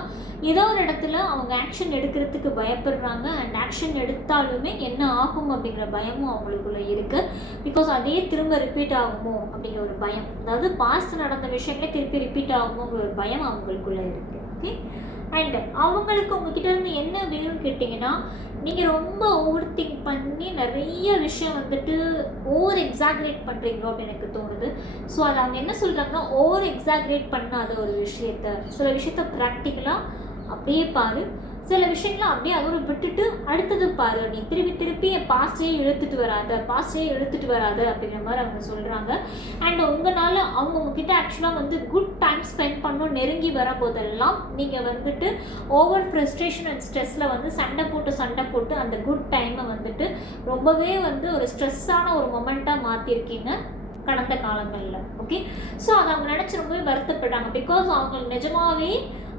ஏதோ ஒரு இடத்துல அவங்க ஆக்ஷன் எடுக்கிறதுக்கு பயப்படுறாங்க. அண்ட் ஆக்ஷன் எடுத்தாலுமே என்ன ஆகும் அப்படிங்கிற பயமும் அவங்களுக்குள்ளே இருக்குது. பிகாஸ் அதே திரும்ப ரிப்பீட் ஆகுமோ அப்படிங்கிற ஒரு பயம், அதாவது பாஸ்ட் நடந்த விஷயங்களே திருப்பி ரிப்பீட் ஆகுமோங்கிற ஒரு பயம் அவங்களுக்குள்ளே இருக்குது. ஓகே. அண்ட் அவங்களுக்கு உங்ககிட்ட இருந்து என்ன வேணும்னு கேட்டிங்கன்னா, நீங்கள் ரொம்ப ஓவர் திங்க் பண்ணி நிறைய விஷயம் வந்துட்டு ஓவர் எக்ஸாக்ரேட் பண்ணுறீங்களோ அப்படின்னு எனக்கு தோணுது. ஸோ அதை அவங்க என்ன சொல்கிறாங்கன்னா, ஓவர் எக்ஸாக்ரேட் பண்ணாத ஒரு சில விஷயத்த ப்ராக்டிக்கலாக அப்படியே பாரு, சில விஷயங்கள்லாம் அப்படியே அதோட விட்டுட்டு அடுத்தது பாரு. நீ திருப்பி பாஸ்டே இழுத்துட்டு வராத அப்படிங்கிற மாதிரி அவங்க சொல்கிறாங்க. அண்ட் உங்களால் அவங்க உங்ககிட்ட ஆக்சுவலாக வந்து குட் டைம் ஸ்பெண்ட் பண்ணணும் நெருங்கி வர போதெல்லாம் நீங்கள் வந்துட்டு ஓவர் ஃப்ரஸ்ட்ரேஷன் அண்ட் ஸ்ட்ரெஸ்ஸில் வந்து சண்டை போட்டு அந்த குட் டைமை வந்துட்டு ரொம்பவே வந்து ஒரு ஸ்ட்ரெஸ்ஸான ஒரு மொமெண்ட்டாக மாற்றிருக்கீங்க கடந்த காலங்களில். ஓகே. ஸோ அதை அவங்க நினச்சி ரொம்பவே வருத்தப்படுறாங்க. பிகாஸ் அவங்க நிஜமாகவே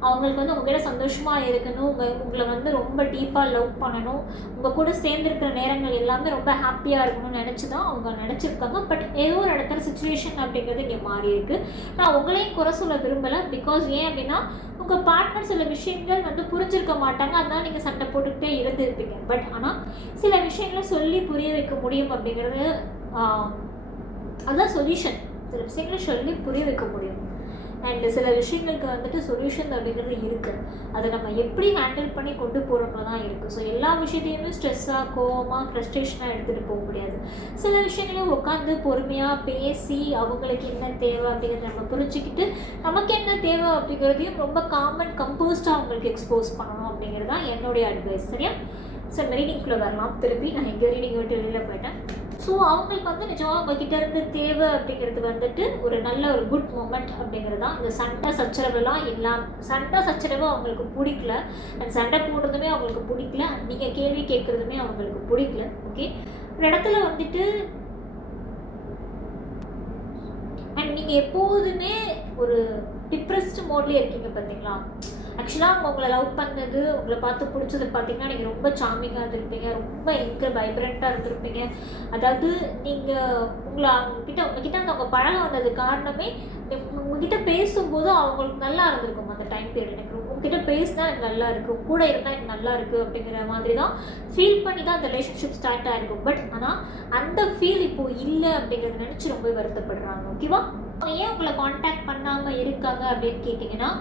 அவங்களுக்கு வந்து உங்ககிட்ட சந்தோஷமாக இருக்கணும், உங்களை வந்து ரொம்ப டீப்பாக லவ் பண்ணணும், உங்கள் கூட சேர்ந்துருக்கிற நேரங்கள் எல்லாமே ரொம்ப ஹாப்பியாக இருக்கணும்னு நினச்சி தான் அவங்க நினச்சிருக்காங்க. பட் ஏதோ ஒரு இடத்துல சுச்சுவேஷன் அப்படிங்கிறது இங்கே மாறி இருக்குது. நான் உங்களையும் குறை சொல்ல விரும்பலை. பிகாஸ் ஏன் அப்படின்னா, உங்கள் பார்ட்னர் சில விஷயங்கள் வந்து புரிஞ்சிருக்க மாட்டாங்க, அதனால நீங்கள் சண்டை போட்டுக்கிட்டே இருந்திருப்பீங்க. பட் ஆனால் சில விஷயங்களை சொல்லி புரிய வைக்க முடியும் அப்படிங்கிறது அதுதான் சொல்யூஷன். சில விஷயங்களை சொல்லி புரிய வைக்க முடியும். அண்ட் சில விஷயங்களுக்கு வந்துட்டு சொல்யூஷன் அப்படிங்கிறது இருக்குது. அதை நம்ம எப்படி ஹேண்டில் பண்ணி கொண்டு போகிறப்ப தான் இருக்குது. ஸோ எல்லா விஷயத்தையுமே ஸ்ட்ரெஸ்ஸாக, கோவமாக, ஃப்ரஸ்ட்ரேஷனாக எடுத்துகிட்டு போக முடியாது. சில விஷயங்களையும் உட்காந்து பொறுமையாக பேசி அவங்களுக்கு என்ன தேவை அப்படிங்கிறத நம்ம புரிஞ்சுக்கிட்டு நமக்கு என்ன தேவை அப்படிங்கிறதையும் ரொம்ப கம்போஸ்டாக அவங்களுக்கு எக்ஸ்போஸ் பண்ணணும் அப்படிங்கிறது தான் என்னுடைய அட்வைஸ். சரியா? ஸோ ரீடிங்குள்ளே வரலாம். திருப்பி நான் எங்கே ரீடிங் விட்டு வெளியில் போயிட்டேன். ஸோ அவங்களுக்கு வந்து நிஜமாக அவங்கக்கிட்ட இருந்து தேவை அப்படிங்கிறது வந்துட்டு ஒரு நல்ல ஒரு குட் மூமெண்ட் அப்படிங்கிறது தான். இந்த சண்டை சச்சரவு அவங்களுக்கு பிடிக்கல. அந்த சண்டை போடுறதுமே அவங்களுக்கு பிடிக்கல. நீங்கள் கேள்வி கேட்குறதுமே அவங்களுக்கு பிடிக்கல. ஓகே. ஒரு இடத்துல வந்துட்டு அண்ட் நீங்கள் எப்போதுமே ஒரு டிப்ரெஸ்டு மோட்லேயே இருக்கீங்க பார்த்தீங்களா. ஆக்சுவலாக அவங்க உங்களை லவ் பண்ணது, உங்களை பார்த்து பிடிச்சது பார்த்தீங்கன்னா நீங்கள் ரொம்ப சாமிங்காக இருந்திருப்பீங்க, ரொம்ப எங்கே வைப்ரண்ட்டாக இருந்திருப்பீங்க. அதாவது நீங்கள் உங்ககிட்ட அவங்க பழக வந்தது காரணமே உங்ககிட்ட பேசும்போது அவங்களுக்கு நல்லா இருந்திருக்கும் அந்த டைம் பீரியட். எனக்கு உங்ககிட்ட பேசினா எனக்கு நல்லா இருக்குது, கூட இருந்தால் எனக்கு நல்லா இருக்குது அப்படிங்கிற மாதிரி தான் ஃபீல் பண்ணி தான் அந்த ரிலேஷன்ஷிப் ஸ்டார்ட் ஆகிருக்கும். பட் ஆனால் அந்த ஃபீல் இப்போது இல்லை அப்படிங்கிறத நினச்சி ரொம்ப வருத்தப்படுறாங்க. ஓகேவா. அவங்க ஏன் உங்களை காண்டாக்ட் பண்ணாமல் இருக்காங்க அப்படின்னு கேட்டிங்கன்னா,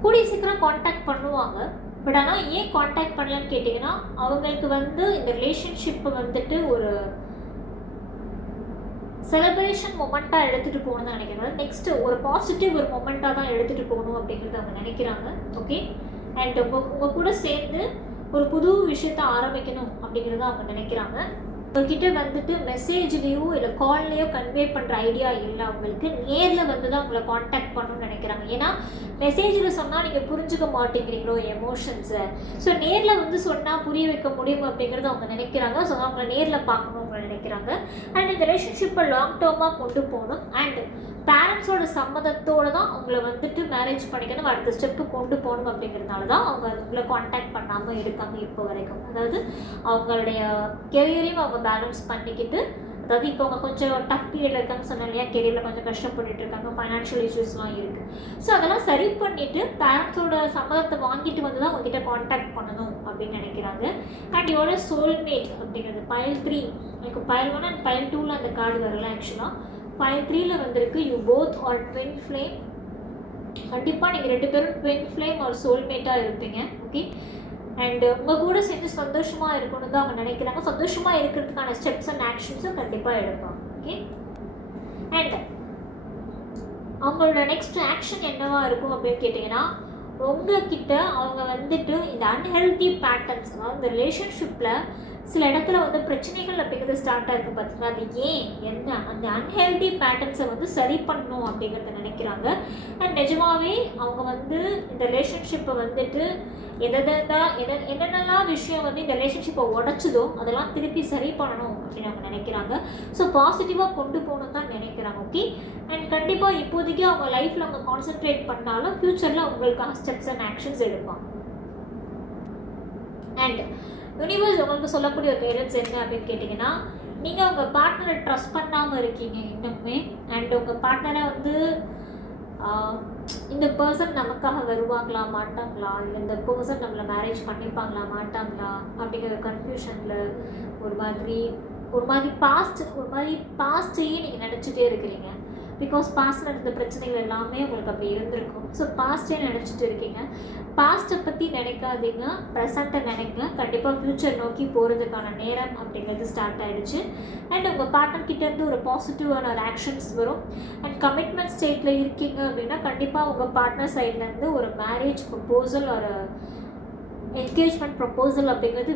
கூடிய சீக்கிரம் காண்டாக்ட் பண்ணுவாங்க. பட் ஆனால் ஏன் காண்டாக்ட் பண்ணலன்னு கேட்டிங்கன்னா, அவங்களுக்கு இந்த ரிலேஷன்ஷிப்பை ஒரு செலிப்ரேஷன் மொமெண்ட்டாக எடுத்துகிட்டு போகணும்னு தான் நினைக்கிறேன். நெக்ஸ்ட்டு ஒரு பாசிட்டிவ் ஒரு மொமெண்ட்டாக தான் எடுத்துகிட்டு போகணும் அப்படிங்கிறத அவங்க நினைக்கிறாங்க. ஓகே. அண்ட் உங்கள் கூட சேர்ந்து ஒரு புது விஷயத்த ஆரம்பிக்கணும் அப்படிங்கிறத அவங்க நினைக்கிறாங்க. உங்ககிட்ட மெசேஜ்லேயோ இல்லை கால்லையோ கன்வே பண்ணுற ஐடியா இல்லை அவங்களுக்கு. நேரில் தான் உங்களை காண்டாக்ட் பண்ணணும்னு நினைக்கிறாங்க. ஏன்னா மெசேஜில் சொன்னால் நீங்கள் புரிஞ்சுக்க மாட்டேங்கிறீங்களோ எமோஷன்ஸை. ஸோ நேரில் சொன்னால் புரிய வைக்க முடியும் அப்படிங்கிறத அவங்க நினைக்கிறாங்க. ஸோ அவங்கள நேரில் பார்க்கணும் அவங்க நினைக்கிறாங்க. அண்ட் இந்த ரிலேஷன்ஷிப்பை லாங் டேர்மாக கொண்டு போகணும். அண்ட் பேரண்ட்ஸோட சம்மதத்தோடு தான் அவங்கள மேரேஜ் பண்ணிக்கணும், அடுத்த ஸ்டெப்பு கொண்டு போகணும் அப்படிங்கிறதுனால தான் அவங்க உங்களை காண்டாக்ட் பண்ணாமல் இருக்காங்க இப்போ வரைக்கும். அதாவது அவங்களுடைய கெரியரையும் அவங்க பேலன்ஸ் பண்ணிக்கிட்டு, அதாவது இப்போ அவங்க கொஞ்சம் டஃப் பீரியடில் இருக்காங்க சொன்னேன் இல்லையா, கெரியரில் கொஞ்சம் கஷ்டப்பட்டுட்டு இருக்காங்க, ஃபைனான்ஷியல் இஷ்யூஸ்லாம் இருக்குது. ஸோ அதெல்லாம் சரி பண்ணிவிட்டு பேரண்ட்ஸோட சம்மதத்தை வாங்கிட்டு தான் அவங்ககிட்ட காண்டாக்ட் பண்ணணும் அப்படின்னு நினைக்கிறாங்க. அண்ட் இதோட சோல்மேட் அப்படிங்கிறது பயல் 3, எனக்கு பயல் 1 அண்ட் பயல் 2ல் அந்த கார்டு வரல. ஆக்சுவலாக பயல் 3ல் வந்திருக்கு you both are twin flame. கண்டிப்பாக நீங்கள் 2 பேரும் ட்வின் ஃப்ளேம் ஒரு சோல்மேட்டாக இருப்பீங்க. ஓகே. அண்ட் உங்கள் கூட சேர்ந்து சந்தோஷமாக இருக்கணும்னு தான் அவங்க நினைக்கிறாங்க. சந்தோஷமாக இருக்கிறதுக்கான ஸ்டெப்ஸ் அண்ட் ஆக்ஷன்ஸும் கண்டிப்பாக எடுப்பாங்க. ஓகே. அண்ட் அவங்களோட நெக்ஸ்ட் ஆக்ஷன் என்னவா இருக்கும் அப்படின்னு கேட்டிங்கன்னா, உங்ககிட்ட அவங்க இந்த அன்ஹெல்தி பேட்டர்ன்ஸ், அதாவது இந்த ரிலேஷன்ஷிப்பில் சில இடத்துல பிரச்சனைகள் அப்படிங்கிறது ஸ்டார்ட் ஆகிருக்கு பார்த்தீங்கன்னா, அது ஏன் என்ன அந்த அன்ஹெல்தி பேட்டர்ன்ஸை சரி பண்ணணும் அப்படிங்கிறத நினைக்கிறாங்க. அண்ட் நிஜமாகவே அவங்க இந்த ரிலேஷன்ஷிப்பை என்னென்னலாம் விஷயம் இந்த ரிலேஷன்ஷிப்பை உடச்சதோ அதெல்லாம் திருப்பி சரி பண்ணணும் அப்படின்னு அவங்க நினைக்கிறாங்க. ஸோ பாசிட்டிவாக கொண்டு போகணுன்னு தான் நினைக்கிறாங்க. ஓகே. அண்ட் கண்டிப்பாக இப்போதைக்கு அவங்க லைஃப்பில் அவங்க கான்சென்ட்ரேட் பண்ணாலும் ஃப்யூச்சரில் அவங்களுக்கான ஸ்டெப்ஸ் அண்ட் ஆக்ஷன்ஸ் எடுப்பாங்க. அண்ட் யூனிவர்ஸ் உங்களுக்கு சொல்லக்கூடிய ஒரு கைடன்ஸ் என்ன அப்படின்னு கேட்டிங்கன்னா, நீங்கள் உங்கள் பார்ட்னரை ட்ரஸ்ட் பண்ணாமல் இருக்கீங்க இன்னுமே. அண்ட் உங்கள் பார்ட்னரை இந்த பர்சன் நமக்காக வருவாங்களா மாட்டாங்களா, இல்லை இந்த பர்சன் நம்மளை மேரேஜ் பண்ணிப்பாங்களா மாட்டாங்களா அப்படிங்கிற கன்ஃபியூஷனில் ஒரு மாதிரி பாஸ்ட்டையே நீங்கள் நினச்சிட்டே இருக்கிறீங்க. பிகாஸ் பாஸ்ட்டில் இருந்த பிரச்சனைகள் எல்லாமே உங்களுக்கு அப்படி இருந்திருக்கும். ஸோ பாஸ்ட்டே நினச்சிட்டு இருக்கீங்க. பாஸ்ட்டை பற்றி நினைக்காதீங்க, ப்ரெசண்ட்டை நினைங்க. கண்டிப்பாக ஃப்யூச்சர் நோக்கி போகிறதுக்கான நேரம் அப்படிங்கிறது ஸ்டார்ட் ஆகிடுச்சு. அண்ட் உங்கள் பார்ட்னர்கிட்டேருந்து ஒரு பாசிட்டிவான ஒரு ஆக்ஷன்ஸ் வரும். அண்ட் கமிட்மெண்ட் ஸ்டேட்டில் இருக்கீங்க அப்படின்னா கண்டிப்பாக உங்கள் பார்ட்னர் சைட்லேருந்து ஒரு மேரேஜ் ப்ரப்போசல் ஒரு என்கேஜ்மெண்ட் ப்ரப்போசல் அப்படிங்கிறது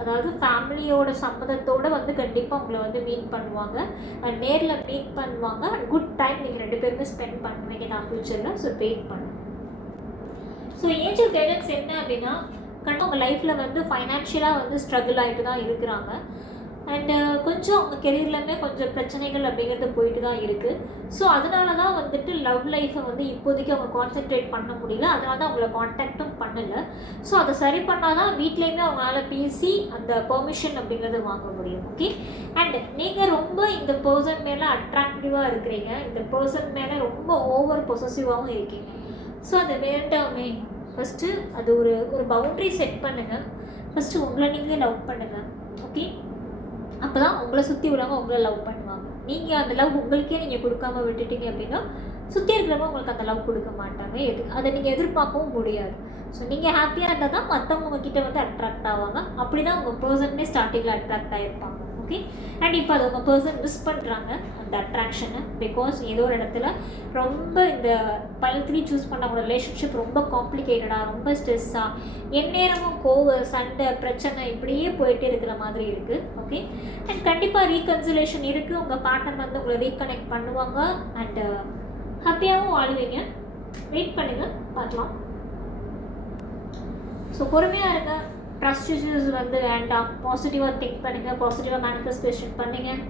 அதாவது ஃபேமிலியோட சம்மதத்தோடு கண்டிப்பாக உங்களை மீட் பண்ணுவாங்க. அண்ட் நேரில் மீட் பண்ணுவாங்க. அண்ட் குட் டைம் நீங்கள் 2 பேருமே ஸ்பெண்ட் பண்ணுவீங்க நான் ஃப்யூச்சரில். ஸோ வெயிட் பண்ணுங்க. ஸோ ஏஞ்சல் கைடன்ஸ் என்ன அப்படின்னா, கண்டிப்பாக உங்கள் லைஃப்பில் ஃபைனான்ஷியலாக ஸ்ட்ரகிள் ஆகிட்டு தான் இருக்கிறாங்க. அண்டு கொஞ்சம் அவங்க கெரியர்லையுமே கொஞ்சம் பிரச்சனைகள் அப்படிங்கிறது போயிட்டு தான் இருக்குது. ஸோ அதனால தான் லவ் லைஃப்பை இப்போதைக்கு அவங்க கான்சென்ட்ரேட் பண்ண முடியல. அதனால தான் அவங்கள காண்டாக்டும் பண்ணலை. ஸோ அதை சரி பண்ணால் தான் வீட்லேயுமே அவங்களால பேசி அந்த பெர்மிஷன் அப்படிங்கிறத வாங்க முடியும். ஓகே. அண்ட் நீங்கள் ரொம்ப இந்த பர்சன் மேலே அட்ராக்டிவாக இருக்கிறீங்க, இந்த பர்சன் மேலே ரொம்ப ஓவர் பொசசிவாகவும் இருக்கீங்க. ஸோ அது வேண்டாமே. ஃபஸ்ட்டு அது ஒரு பவுண்ட்ரி செட் பண்ணுங்கள். ஃபஸ்ட்டு உங்களை நீங்களே லவ் பண்ணுங்கள். ஓகே. அப்போ தான் உங்களை சுற்றி உள்ளவங்க உங்களை லவ் பண்ணுவாங்க. நீங்கள் அந்த லவ் உங்களுக்கே நீங்கள் கொடுக்காம விட்டுட்டீங்க அப்படின்னா சுற்றி இருக்கிறவங்க உங்களுக்கு அந்த லவ் கொடுக்க மாட்டாங்க. அதை நீங்கள் எதிர்பார்க்கவும் முடியாது. ஸோ நீங்கள் ஹாப்பியாக இருந்தால் தான் மற்றவங்க கிட்ட அட்ராக்ட் ஆவாங்க. அப்படி தான் உங்கள் பர்சனே ஸ்டார்டிங்கில் அட்ராக்ட் ஆகிருப்பாங்க. ஓகே. அண்ட் இப்போ அது உங்கள் பர்சன் மிஸ் பண்ணுறாங்க அந்த அட்ராக்ஷனை. பிகாஸ் ஏதோ ஒரு இடத்துல ரொம்ப இந்த பயல் 3 சூஸ் பண்ண அவங்க ரிலேஷன்ஷிப் ரொம்ப காம்ப்ளிகேட்டடாக, ரொம்ப ஸ்ட்ரெஸ்ஸாக, எந்நேரமும் சண்டை பிரச்சனை இப்படியே போயிட்டே இருக்கிற மாதிரி இருக்குது. ஓகே. அண்ட் கண்டிப்பாக ரீகன்சிலேஷன் இருக்குது. உங்கள் பார்ட்னர் உங்களை ரீகனெக்ட் பண்ணுவாங்க. அண்டு ஹாப்பியாகவும் வாழ்வீங்க. வெயிட் பண்ணுங்கள், பார்க்கலாம். ஸோ பொறுமையாக இருங்க. ட்ரஸ்ட் இஷ்யூஸ் வேண்டாம். பாசிட்டிவாக திங்க் பண்ணுங்கள், பாசிட்டிவாக மேனிஃபெஸ்டேஷன் பண்ணுங்கள்.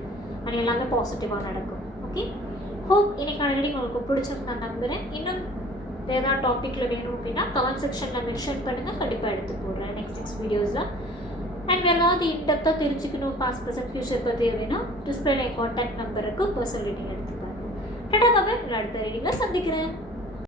அண்ட் எல்லாமே பாசிட்டிவாக நடக்கும். ஓகே. ஹோப் இன்னைக்கான ரீடிங் உங்களுக்கு பிடிச்சிருந்து நான் நம்புகிறேன். இன்னும் ஏதாவது டாப்பிக்கில் வேணும் அப்படின்னா கமெண்ட் செக்ஷனில் மென்ஷன் பண்ணுங்கள், கண்டிப்பாக எடுத்து போடுறேன் நெக்ஸ்ட் வீடியோஸில். அண்ட் ஏதாவது இன்டெப்த்தாக தெரிஞ்சுக்கணும் பாஸ்ட் ப்ரெசென்ட் ஃபியூச்சர் பற்றி அப்படின்னா டிஸ்பிளேல கான்டாக்ட் நம்பருக்கு பர்சனல் ரீடிங் எடுத்து பாருங்கள். அடுத்த ரீடிங்கில் சந்திக்கிறேன்.